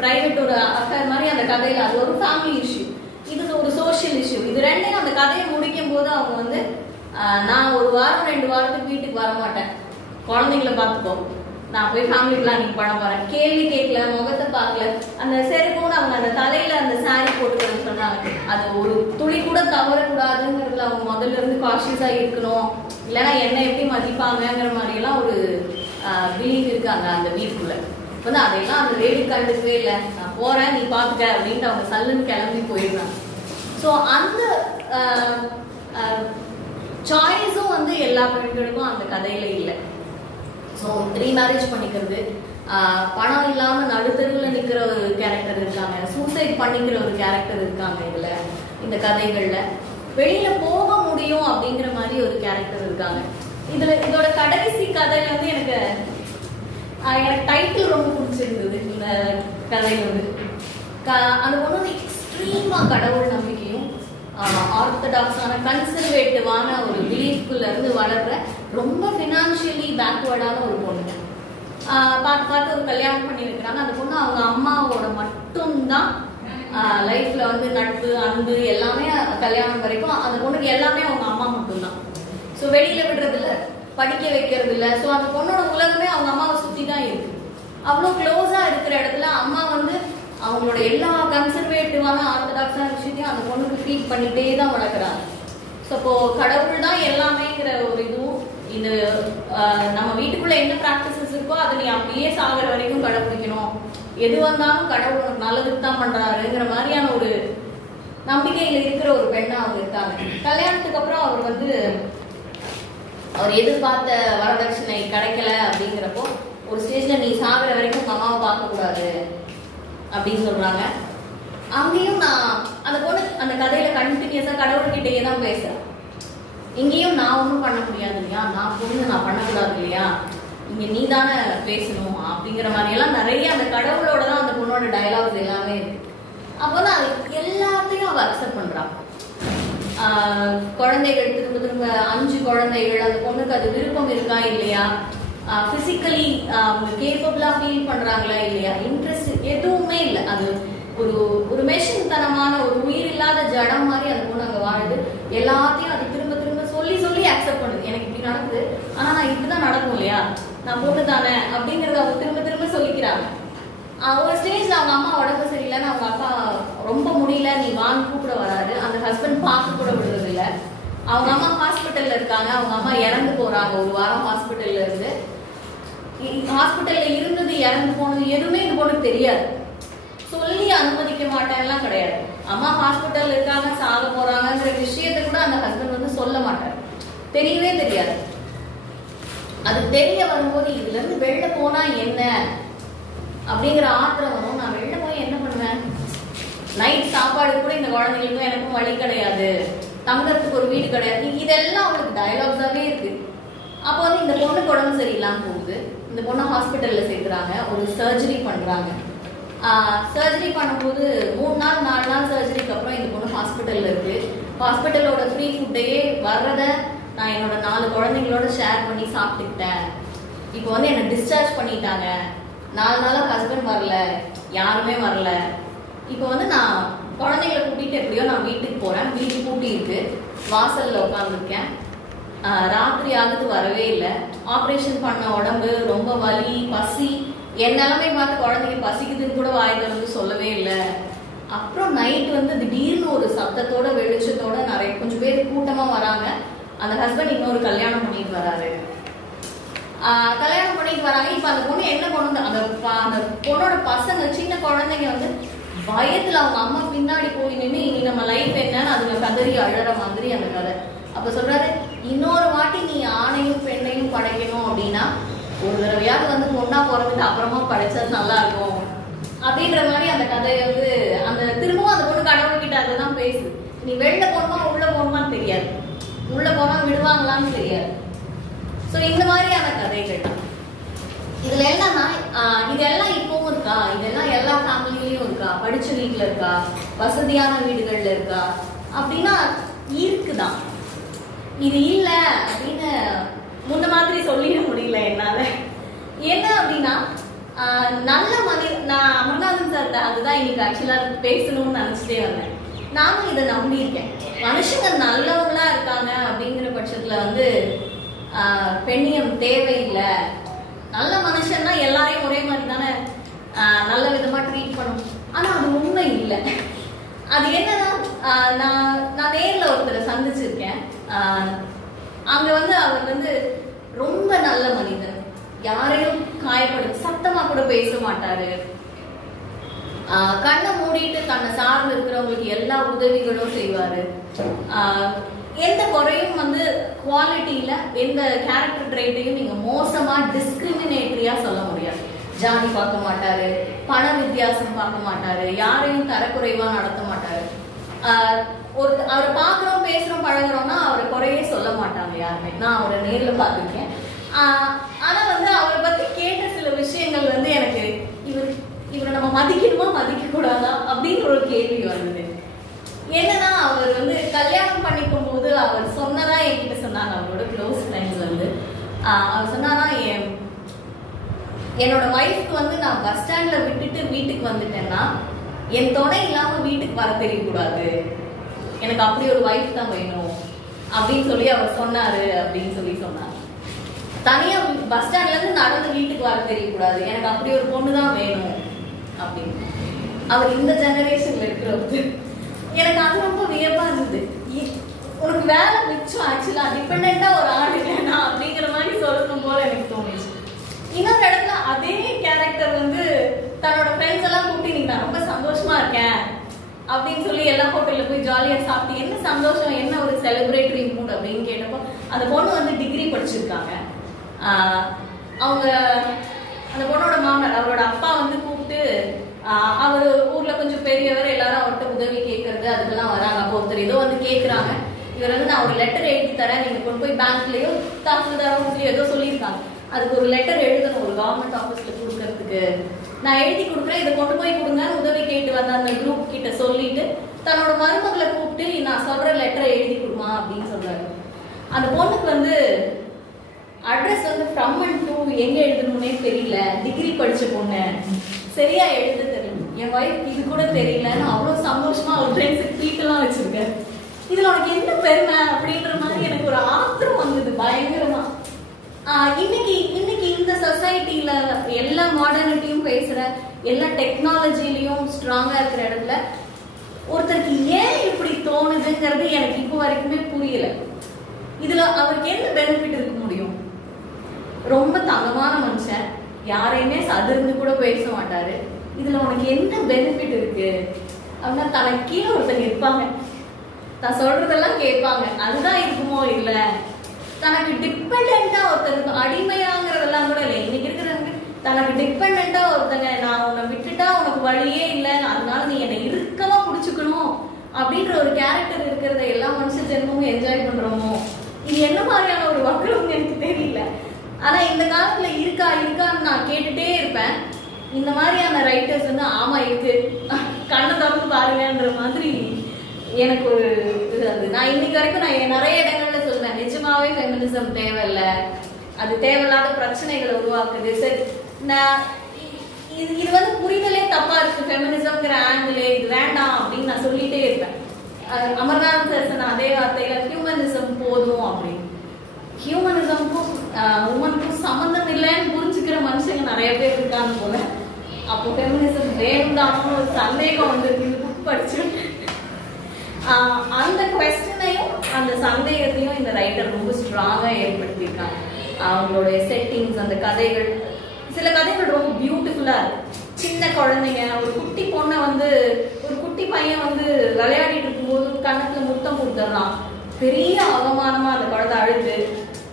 பிரைவேட் ஒரு அஃபேர் மாதிரி அந்த கதையில. அது ஒரு ஃபேமிலி இஷ்யூ, இது ஒரு சோஷியல் இஷ்யூ. இது ரெண்டையும் அந்த கதையை முடிக்கும் போது அவங்க வந்து நான் 1 வாரம் 2 வாரத்துக்கு வீட்டுக்கு வர மாட்டேன், குழந்தைங்களை பார்த்துக்கோ, நான் போய் ஃபேமிலி பிளானிங் பண்ண போறேன், கேள்வி கேட்கல, முகத்தை பார்க்கல, அந்த செருப்போடு அவங்க அந்த தலையில அந்த சாரி போட்டுக்கிறேன்னு சொன்னாங்க. அது ஒரு துளி கூட தவறக்கூடாதுங்கிறதுல அவங்க முதல்ல இருந்து கான்ஷியஸா இருக்கணும், இல்லைன்னா என்ன எப்படி மதிப்பாங்கிற மாதிரி எல்லாம் ஒரு பிலீஃப் இருக்காங்க அந்த வீட்டுக்குள்ள. வந்து அதையெல்லாம் அந்த லேடி கண்டுக்கவே இல்லை, நான் போறேன் நீ பாத்துக்க அப்படின்ட்டு அவங்க சல்லுன்னு கிளம்பி போயிடுறாங்க. ஸோ அந்த சாய்ஸும் வந்து எல்லா பெண்களுக்கும் அந்த கதையில இல்லை. ஸோ ரீமேரேஜ் பண்ணிக்கிறது, பணம் இல்லாம நடுத்தருவில் நிக்கிற ஒரு கேரக்டர் இருக்காங்க, சூசைட் பண்ணிக்கிற ஒரு கேரக்டர் இருக்காங்க இதுல. இந்த கதைகள்ல வெளியில போக முடியும் அப்படிங்கிற மாதிரி ஒரு கேரக்டர் இருக்காங்க. இதோட கடைசி கதையில வந்து எனக்கு டைட்டில் ரொம்ப பிடிச்சிருந்தது. இந்த கதையில வந்து அந்த பொண்ணு வந்து எக்ஸ்ட்ரீமா கடவுள் நம்பிக்கையும் ஆர்த்தடாக்ஸான கன்சர்வேட்டிவான ஒரு பிலீஃப்குள்ள இருந்து வளர்ற ரொம்ப ஃபினான்ஷியலி பேக்வேர்டான ஒரு பொண்ணு. பார்த்து ஒரு கல்யாணம் பண்ணி வைக்கிறாங்க. அந்த பொண்ணு அவங்க அம்மாவோட மட்டும்தான் லைஃப்ல வந்து நட்பு அன்பு எல்லாமே கல்யாணம் வரைக்கும் அந்த பொண்ணுக்கு எல்லாமே அவங்க அம்மா மட்டும்தான். ஸோ வெளியில விடுறது இல்லை, படிக்க வைக்கிறது இல்லை. ஸோ அந்த பொண்ணோட உலகமே அவங்க அம்மாவை சுத்தி தான் இருக்கு. அவ்வளோ க்ளோஸா இருக்கிற இடத்துல அம்மா வந்து அவங்களோட எல்லா கன்சர்வேட்டிவான ஆர்த்தடாக்ஸான விஷயத்தையும் அந்த பொண்ணுக்கு ஃபீட் பண்ணிட்டே தான் வளர்க்குறாங்க. ஸோ இப்போ கடவுள் தான் எல்லாமேங்கிற ஒரு இதுவும், இந்த நம்ம வீட்டுக்குள்ள என்ன ப்ராக்டிசஸ் இருக்கோ அதை நீ அப்படியே சாகிற வரைக்கும் கடைபிடிக்கணும், எது வந்தாலும் கடவுள் நல்லதுக்கு தான் பண்றாருங்கிற மாதிரியான ஒரு நம்பிக்கையில இருக்கிற ஒரு பெண்ணா அவங்க இருக்காங்க. கல்யாணத்துக்கு அப்புறம் அவர் வந்து அவர் எதிர்பார்த்த வரதட்சணை கிடைக்கல அப்படிங்கிறப்போ ஒரு ஸ்டேஜ்ல நீ சாகிற வரைக்கும் உங்க அம்மாவை பார்க்க கூடாது அப்படின்னு சொல்றாங்க. அங்கேயும் நான் அந்த பொண்ணு அந்த கதையில கண்டினியூஸா கடவுள்கிட்டயே தான் பேசுறேன். இங்கேயும் நான் ஒன்றும் பண்ண முடியாது இல்லையா, நான் பொண்ணு நான் பண்ணக்கூடாது இல்லையா, இங்க நீ தானே பேசணும் அப்படிங்கிற மாதிரி எல்லாம் நிறைய அந்த கடவுளோட தான் அந்த பொண்ணோட டயலாக்ஸ் எல்லாமே இருக்கு. அப்போதான் அது எல்லாத்தையும் அவ அக்செப்ட் பண்றான். குழந்தைகள் திரும்ப திரும்ப 5 குழந்தைகள், அந்த பொண்ணுக்கு அது விருப்பம் இருக்கா இல்லையா, பிசிக்கலி அவங்க கேப்பபிளா ஃபீல் பண்றாங்களா இல்லையா, இன்ட்ரெஸ்ட் எதுவுமே இல்லை. அது ஒரு மெஷின் தனமான ஒரு உயிர் இல்லாத ஜடம் மாதிரி அந்த பொண்ணு அங்க வாழுது. எல்லாத்தையும் அது திரும்ப திரும்ப சொல்லி அக்செப்ட் இப்படி நடக்குது, ஆனா நான் இப்படிதான் நடக்கும் இல்லையா, நான் பொண்ணு தானே அப்படிங்கறத அவங்க திரும்ப திரும்ப சொல்லிக்கிறாங்க. ஒரு ஸ்டேஜ்ல அவங்க அம்மா உடம்பு சரியில்லைன்னு அவங்க அப்பா ரொம்ப முடியல நீ வான்னு கூப்பிட வராரு. அந்த ஹஸ்பண்ட் பார்க்க கூட விடுறது இல்லை. அவங்க அம்மா ஹாஸ்பிட்டல்ல இருக்காங்க. அவங்க அம்மா இறந்து போறாங்க. ஒரு வாரம் ஹாஸ்பிட்டல்ல இருந்து, ஹாஸ்பிட்டல்ல இருந்தது இறந்து போனது எதுவுமே இந்த பொண்ணுக்கு தெரியாது. சொல்லி அனுமதிக்க மாட்டேன்லாம் கிடையாது. அம்மா ஹாஸ்பிட்டல்ல இருக்காங்க, சாக போறாங்கிற விஷயத்த கூட அந்த ஹஸ்பண்ட் வந்து சொல்ல மாட்டாரு. தெரியவே தெரியாது. அது தெரிய வரும்போது இதுல இருந்து வெளில போனா என்ன அப்படிங்கிற ஆத்திரம் வரும். நான் வெளில போய் என்ன பண்ணுவேன், நைட் சாப்பாடு கூட இந்த குழந்தைங்களுக்கும் எனக்கும் வழி கிடையாது, தங்கறதுக்கு ஒரு வீடு கிடையாது. இதெல்லாம் அவளுக்கு டயலாக்ஸாவே இருக்கு. அப்போ வந்து இந்த பொண்ணுக்கு உடம்பு சரியில்லாம போகுது. இந்த பொண்ணை ஹாஸ்பிட்டல்ல சேர்க்குறாங்க. ஒரு சர்ஜரி பண்றாங்க. சர்ஜரி பண்ணும்போது 3 நாள் 4 நாள் சர்ஜரிக்கு அப்புறம் இந்த பொண்ணு ஹாஸ்பிட்டல்ல இருக்கு. ஹாஸ்பிட்டலோட ஃப்ரீ ஃபுட்டையே வர்றத நான் என்னோட 4 குழந்தைங்களோட ஷேர் பண்ணி சாப்பிட்டுக்கிட்டேன். இப்போ வந்து என்னை டிஸ்சார்ஜ் பண்ணிட்டாங்க. 4 நாளா ஹஸ்பண்ட் வரல, யாருமே வரல. இப்போ வந்து நான் குழந்தைங்களை கூட்டிட்டு எப்படியோ நான் வீட்டுக்கு போறேன். வீட்டு கூட்டி இருக்கு, வாசல்ல உட்காந்துருக்கேன். ராத்திரி ஆகுது, வரவே இல்லை. ஆப்ரேஷன் பண்ண உடம்பு, ரொம்ப வலி, பசி. என் நிலைமை பார்த்து குழந்தைங்க பசிக்குதுன்னு கூட வாய் திறந்து சொல்லவே இல்லை. அப்புறம் நைட் வந்து திடீர்னு ஒரு சத்தத்தோட வெளிச்சத்தோட நிறைய கொஞ்சம் பேர் கூட்டமா வராங்க. அந்த ஹஸ்பண்ட் இன்னொரு கல்யாணம் பண்ணிட்டு வராரு. கல்யாணம் பண்ணிட்டு வராங்க. இப்ப அந்த பொண்ணு என்ன கொண்டு அந்த பொண்ணோட பசங்க சின்ன குழந்தைங்க வந்து பயத்துல அவங்க அம்மா பின்னாடி போய் நின்று இனி நம்ம லைஃப் என்னன்னு அதுங்க கதறி அழற மாதிரி அந்த கதை. அப்ப சொல்றாரு, இன்னொரு வாட்டி நீ ஆணையும் பெண்ணையும் படைக்கணும் அப்படின்னா ஒரு தடவையாவது வந்து பொண்ணா பிறந்துட்டு அப்புறமா படைச்சது நல்லா இருக்கும் அப்படின்ற மாதிரி அந்த கதையை வந்து அந்த திரும்பவும் அந்த பொண்ணு கடவுள்கிட்ட அதுதான் பேசுது. நீ வெளில போகணுமா உள்ள போகணுமான்னு தெரியாது, உள்ள போனா விடுவாங்களான்னு தெரியாது. ஸோ இந்த மாதிரியான கதைகள் தான் இதுல என்னன்னா, இதெல்லாம் இப்பவும் இருக்கா, இதெல்லாம் எல்லா ஃபேமிலியிலயும் இருக்கா, படிச்ச வீட்டுல இருக்கா, வசதியான வீடுகள்ல இருக்கா அப்படின்னா இருக்குதான். இது இல்ல அப்படின்னு முன்ன மாதிரி சொல்லிட முடியல என்னால. என்ன அப்படின்னா நல்ல நான் அமர்நாதன் சார் அதுதான் இன்னைக்கு ஆக்சுவலா பேசணும்னு நினைச்சிட்டே வந்தேன். நானும் இதை நம்பியிருக்கேன். மனுஷங்க நல்லவங்களா இருக்காங்க அப்படிங்கிற பட்சத்துல வந்து பெண்ணியம் தேவையில்லை. நல்ல மனுஷன்னா எல்லாரையும் ஒரே மாதிரி தானே நல்ல விதமா ட்ரீட் பண்ணணும். ஆனா அது உண்மை இல்லை. அது என்னன்னா, நான் நேர்ல ஒருத்தரை சந்திச்சிருக்கேன். அங்க வந்து அவர் வந்து ரொம்ப நல்ல மனிதன், யாரையும் காயப்படுத்த சத்தமா கூட பேச மாட்டாரு. கண்ணை மூடிட்டு தன்னை சார்ந்து இருக்கிறவங்களுக்கு எல்லா உதவிகளும் செய்வாரு. எந்த குறையும் வந்து குவாலிட்டியில எந்த கேரக்டர் ட்ரைட்டையும் நீங்க மோசமா டிஸ்கிரிமினேட்டரியா சொல்ல முடியாது. ஜாதி பார்க்க மாட்டாரு, பண வித்தியாசம் பார்க்க மாட்டாரு, யாரையும் தரக்குறைவா நடத்த மாட்டாரு. அவரை பாக்குறோம், பேசுறோம், பழகுறோம்னா அவரை குறையே சொல்ல மாட்டாங்க யாருமே. நான் அவரை நேர்ல பார்த்துருக்கேன். ஆனா வந்து அவரை பத்தி கேட்ட சில விஷயங்கள் வந்து எனக்கு இவரை நம்ம மதிக்கணுமா மதிக்க கூடாதா அப்படின்னு ஒரு கேள்வி வந்தது. என்னன்னா, அவர் வந்து கல்யாணம் பண்ணிக்கும் போது அவர் சொன்னதா என்கிட்ட சொன்னாங்க. அவரோட க்ளோஸ் ஃப்ரெண்ட்ஸ் வந்து அவர் சொன்னாரா, என்னோட ஒய்ஃப்க்கு வந்து நான் பஸ் ஸ்டாண்ட்ல விட்டுட்டு வீட்டுக்கு வந்துட்டேன்னா என் துணை இல்லாம வீட்டுக்கு வர தெரியக்கூடாது, எனக்கு அப்படி ஒரு ஒய்ஃப் தான் வேணும் அப்படின்னு சொல்லி அவர் சொன்னாரு அப்படின்னு சொல்லி சொன்னார். தனியா பஸ் ஸ்டாண்ட்ல இருந்து நடந்து வீட்டுக்கு வர தெரியக்கூடாது, எனக்கு அப்படி ஒரு பொண்ணு தான் வேணும் அப்படின்னு. அவர் இந்த ஜெனரேஷன்ல இருக்கிறவங்க. எனக்கு அது ரொம்ப வியப்பா இருந்தது. உனக்கு வேலை மிச்சம், ஆக்சுவலா டிபெண்டா ஒரு ஆள் இல்லைனா அப்படிங்கிற மாதிரி சொல்லணும் போல எனக்கு தோணுச்சு. இன்னொரு இடத்துல அதே கேரக்டர் வந்து தன்னோட ஃப்ரெண்ட்ஸ் எல்லாம் கூப்பிட்டு நீங்க நான் ரொம்ப சந்தோஷமா இருக்கேன் அப்படின்னு சொல்லி எல்லா ஹோட்டல்ல போய் ஜாலியா சாப்பிட்டு என்ன சந்தோஷம், என்ன ஒரு செலிப்ரேட்டரி மூட் அப்படின்னு கேட்டப்போ அந்த பொண்ணு வந்து டிகிரி படிச்சிருக்காங்க. அவங்க அந்த பொண்ணோட மாமனார் அவரோட அப்பா வந்து கூப்பிட்டு அவர் ஊர்ல கொஞ்சம் பெரியவர், எல்லாரும் அவர்கிட்ட உதவி கேட்கறது அதுக்கெல்லாம் வராங்க. அப்போ ஒருத்தர் ஏதோ வந்து கேட்கறாங்க, இவர் வந்து நான் ஒரு லெட்டர் எழுதி தரேன், நீங்க கொண்டு போய் பேங்க்லயோ தாசில்தாரோ ஏதோ சொல்லியிருக்காங்க, அதுக்கு ஒரு லெட்டர் எழுதணும் ஒரு கவர்மெண்ட் ஆபீஸ்ல கொடுக்கறதுக்கு, நான் எழுதி கொடுக்குறேன், இதை கொண்டு போய் கொடுங்கன்னு உதவி கேட்டு வந்த அந்த குரூப் கிட்ட சொல்லிட்டு தன்னோட மருமகளை கூப்பிட்டு நான் சொல்ற லெட்டரை எழுதி கொடுமா அப்படின்னு சொல்றாரு. அந்த பொண்ணுக்கு வந்து அட்ரஸ் வந்து ஃப்ரம் அண்ட் டு எங்க எழுதணும்னே தெரியல, டிகிரி படிச்ச பொண்ணு, சரியா எழுத தெரியல, என் ஒய்ஃப் இது கூட தெரியலன்னு அவ்வளவு சந்தோஷமா அவர் ஃப்ரெண்ட்ஸுக்கு ட்ரீட் எல்லாம் வச்சிருக்காரு. இதுல உனக்கு என்ன பெருமை அப்படின்ற மாதிரி எனக்கு ஒரு ஆத்திரம் வந்தது பயங்கரமா. இன்னைக்கு இன்னைக்கு இந்த சொசைட்டில எல்லா மாடர்னிட்டியும் பேசுற, எல்லா டெக்னாலஜிலையும் ஸ்ட்ராங்கா இருக்கிற இடத்துல ஒருத்தருக்கு ஏன் இப்படி தோணுதுங்கிறது எனக்கு இப்போ வரைக்குமே புரியல. இதுல அவருக்கு என்ன பெனிஃபிட் இருக்க முடியும்? ரொம்ப தங்கமான மனுஷன், யாரையுமே சதிர்ந்து கூட பேச மாட்டாரு. இதுல உனக்கு என்ன பெனிஃபிட் இருக்கு அப்படின்னா, தனக்கு கீழே ஒருத்தங்க இருப்பாங்க, நான் சொல்றதெல்லாம் கேட்பாங்க, அதுதான் இருக்குமோ? இல்ல தனக்கு டிபெண்டா ஒருத்தருக்கு அடிமையாங்கிறதெல்லாம் கூட இல்லை. இன்னைக்கு இருக்கிறவங்க தனக்கு டிபெண்டா ஒருத்தங்க, நான் உன்னை விட்டுட்டா உனக்கு வழியே இல்லை, அதனால நீ என்னை இறுக்கமா புடிச்சுக்கணும் அப்படின்ற ஒரு கேரக்டர் இருக்கிறத எல்லா மனுஷ ஜென்மமும் என்ஜாய் பண்றோமோ? இது என்ன மாதிரியான ஒரு வக்கரம் எனக்கு தெரியல. ஆனா இந்த காலத்துல இருக்கான்னு நான் கேட்டுட்டே இருப்பேன். இந்த மாதிரியான ரைட்டர்ஸ் வந்து ஆமா இருக்கு, கண்ணை திறந்து பாருங்கன்ற மாதிரி எனக்கு ஒரு இது. அது நான் இன்னைக்கு வரைக்கும் நான் நிறைய இடங்கள்ல சொல்றேன், நிஜமாவே ஃபெமினிசம் தேவையில்லை, அது தேவையில்லாத பிரச்சனைகளை உருவாக்குது. சரி, நான் இது வந்து புரிதலே தப்பா இருக்கு, ஃபெமினிசம்ங்கிற ஆங்கிள் இது வேண்டாம் அப்படின்னு நான் சொல்லிட்டே இருப்பேன். அமர்நாத் சார் அதே வார்த்தையில ஹியூமனிசம் போதும் அப்படின்னு. ஹியூமனிசம்க்கும் உமனுக்கும் சம்பந்தம் இல்லைன்னு புரிஞ்சுக்கிற மனுஷங்க நிறைய பேர் இருக்காங்க போல. அப்போ ஃபெமினிசம் வேண்டாம்னு ஒரு சந்தேகம் வந்திருக்கு இந்த புக் படிச்சு. அந்த குவெஸ்டனையும் அந்த சந்தேகத்தையும் இந்த ரைட்டர் ரொம்ப ஸ்ட்ராங்கா ஏற்படுத்தியிருக்காங்க. அவங்களுடைய செட்டிங்ஸ், அந்த கதைகள், சில கதைகள் ரொம்ப பியூட்டிஃபுல்லா இருக்கு. சின்ன குழந்தைங்க, ஒரு குட்டி பொண்ணை வந்து ஒரு குட்டி பையன் வந்து விளையாடிட்டு இருக்கும்போது கண்ணத்துல முத்தம் கொடுத்துட்றான், பெரிய அவமானமா அந்த குழந்தை அழுது.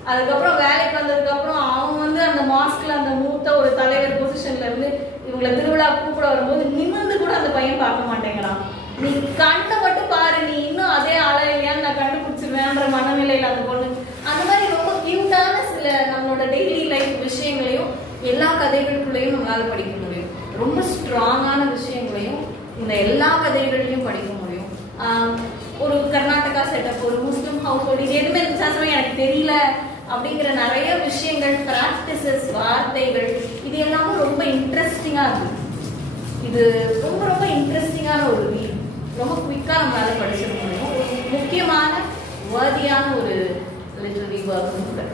அதுக்கப்புறம் வேலைக்கு வந்ததுக்கு அப்புறம் அவன் வந்து அந்த மாஸ்க்ல அந்த மூத்த ஒரு தலைவர் பொசிஷன்ல இருந்து இவங்களை திருவிழா கூப்பிட வரும்போது நிமிர்ந்து கூட அந்த பையன் பார்க்க மாட்டேங்கிறான். நீ கண்ணை மட்டும் பாரு, நீ இன்னும் அதே ஆளா இல்லையான்னு நான் கண்டுபிடிச்சிருவேன்ற மனநிலையில அந்த பொண்ணு. அந்த மாதிரி ரொம்ப கியூட்டான சில நம்மளோட டெய்லி லைஃப் விஷயங்களையும் எல்லா கதைகளுக்குள்ளேயும் நம்மளால படிக்க முடியும். ரொம்ப ஸ்ட்ராங்கான விஷயங்களையும் இந்த எல்லா கதைகளையும் படிக்க முடியும். ஒரு கர்நாடகா செட்டப், ஒரு முஸ்லிம் ஹவுஸ் ஹோல்ட், இது எதுவுமே வித்தியாசமே எனக்கு தெரியல அப்படிங்கிற நிறைய விஷயங்கள், பிராக்டிசஸ், வார்த்தைகள், இது எல்லாமே ரொம்ப இன்ட்ரெஸ்டிங்கா இருக்கு. இது ரொம்ப ரொம்ப இன்ட்ரெஸ்டிங்கான ஒரு ரீட், ரொம்ப குவிக்கா நம்மளால படிச்சிட முடியும். முக்கியமான வர்தியான ஒரு லிட்டரரி ஒர்க்.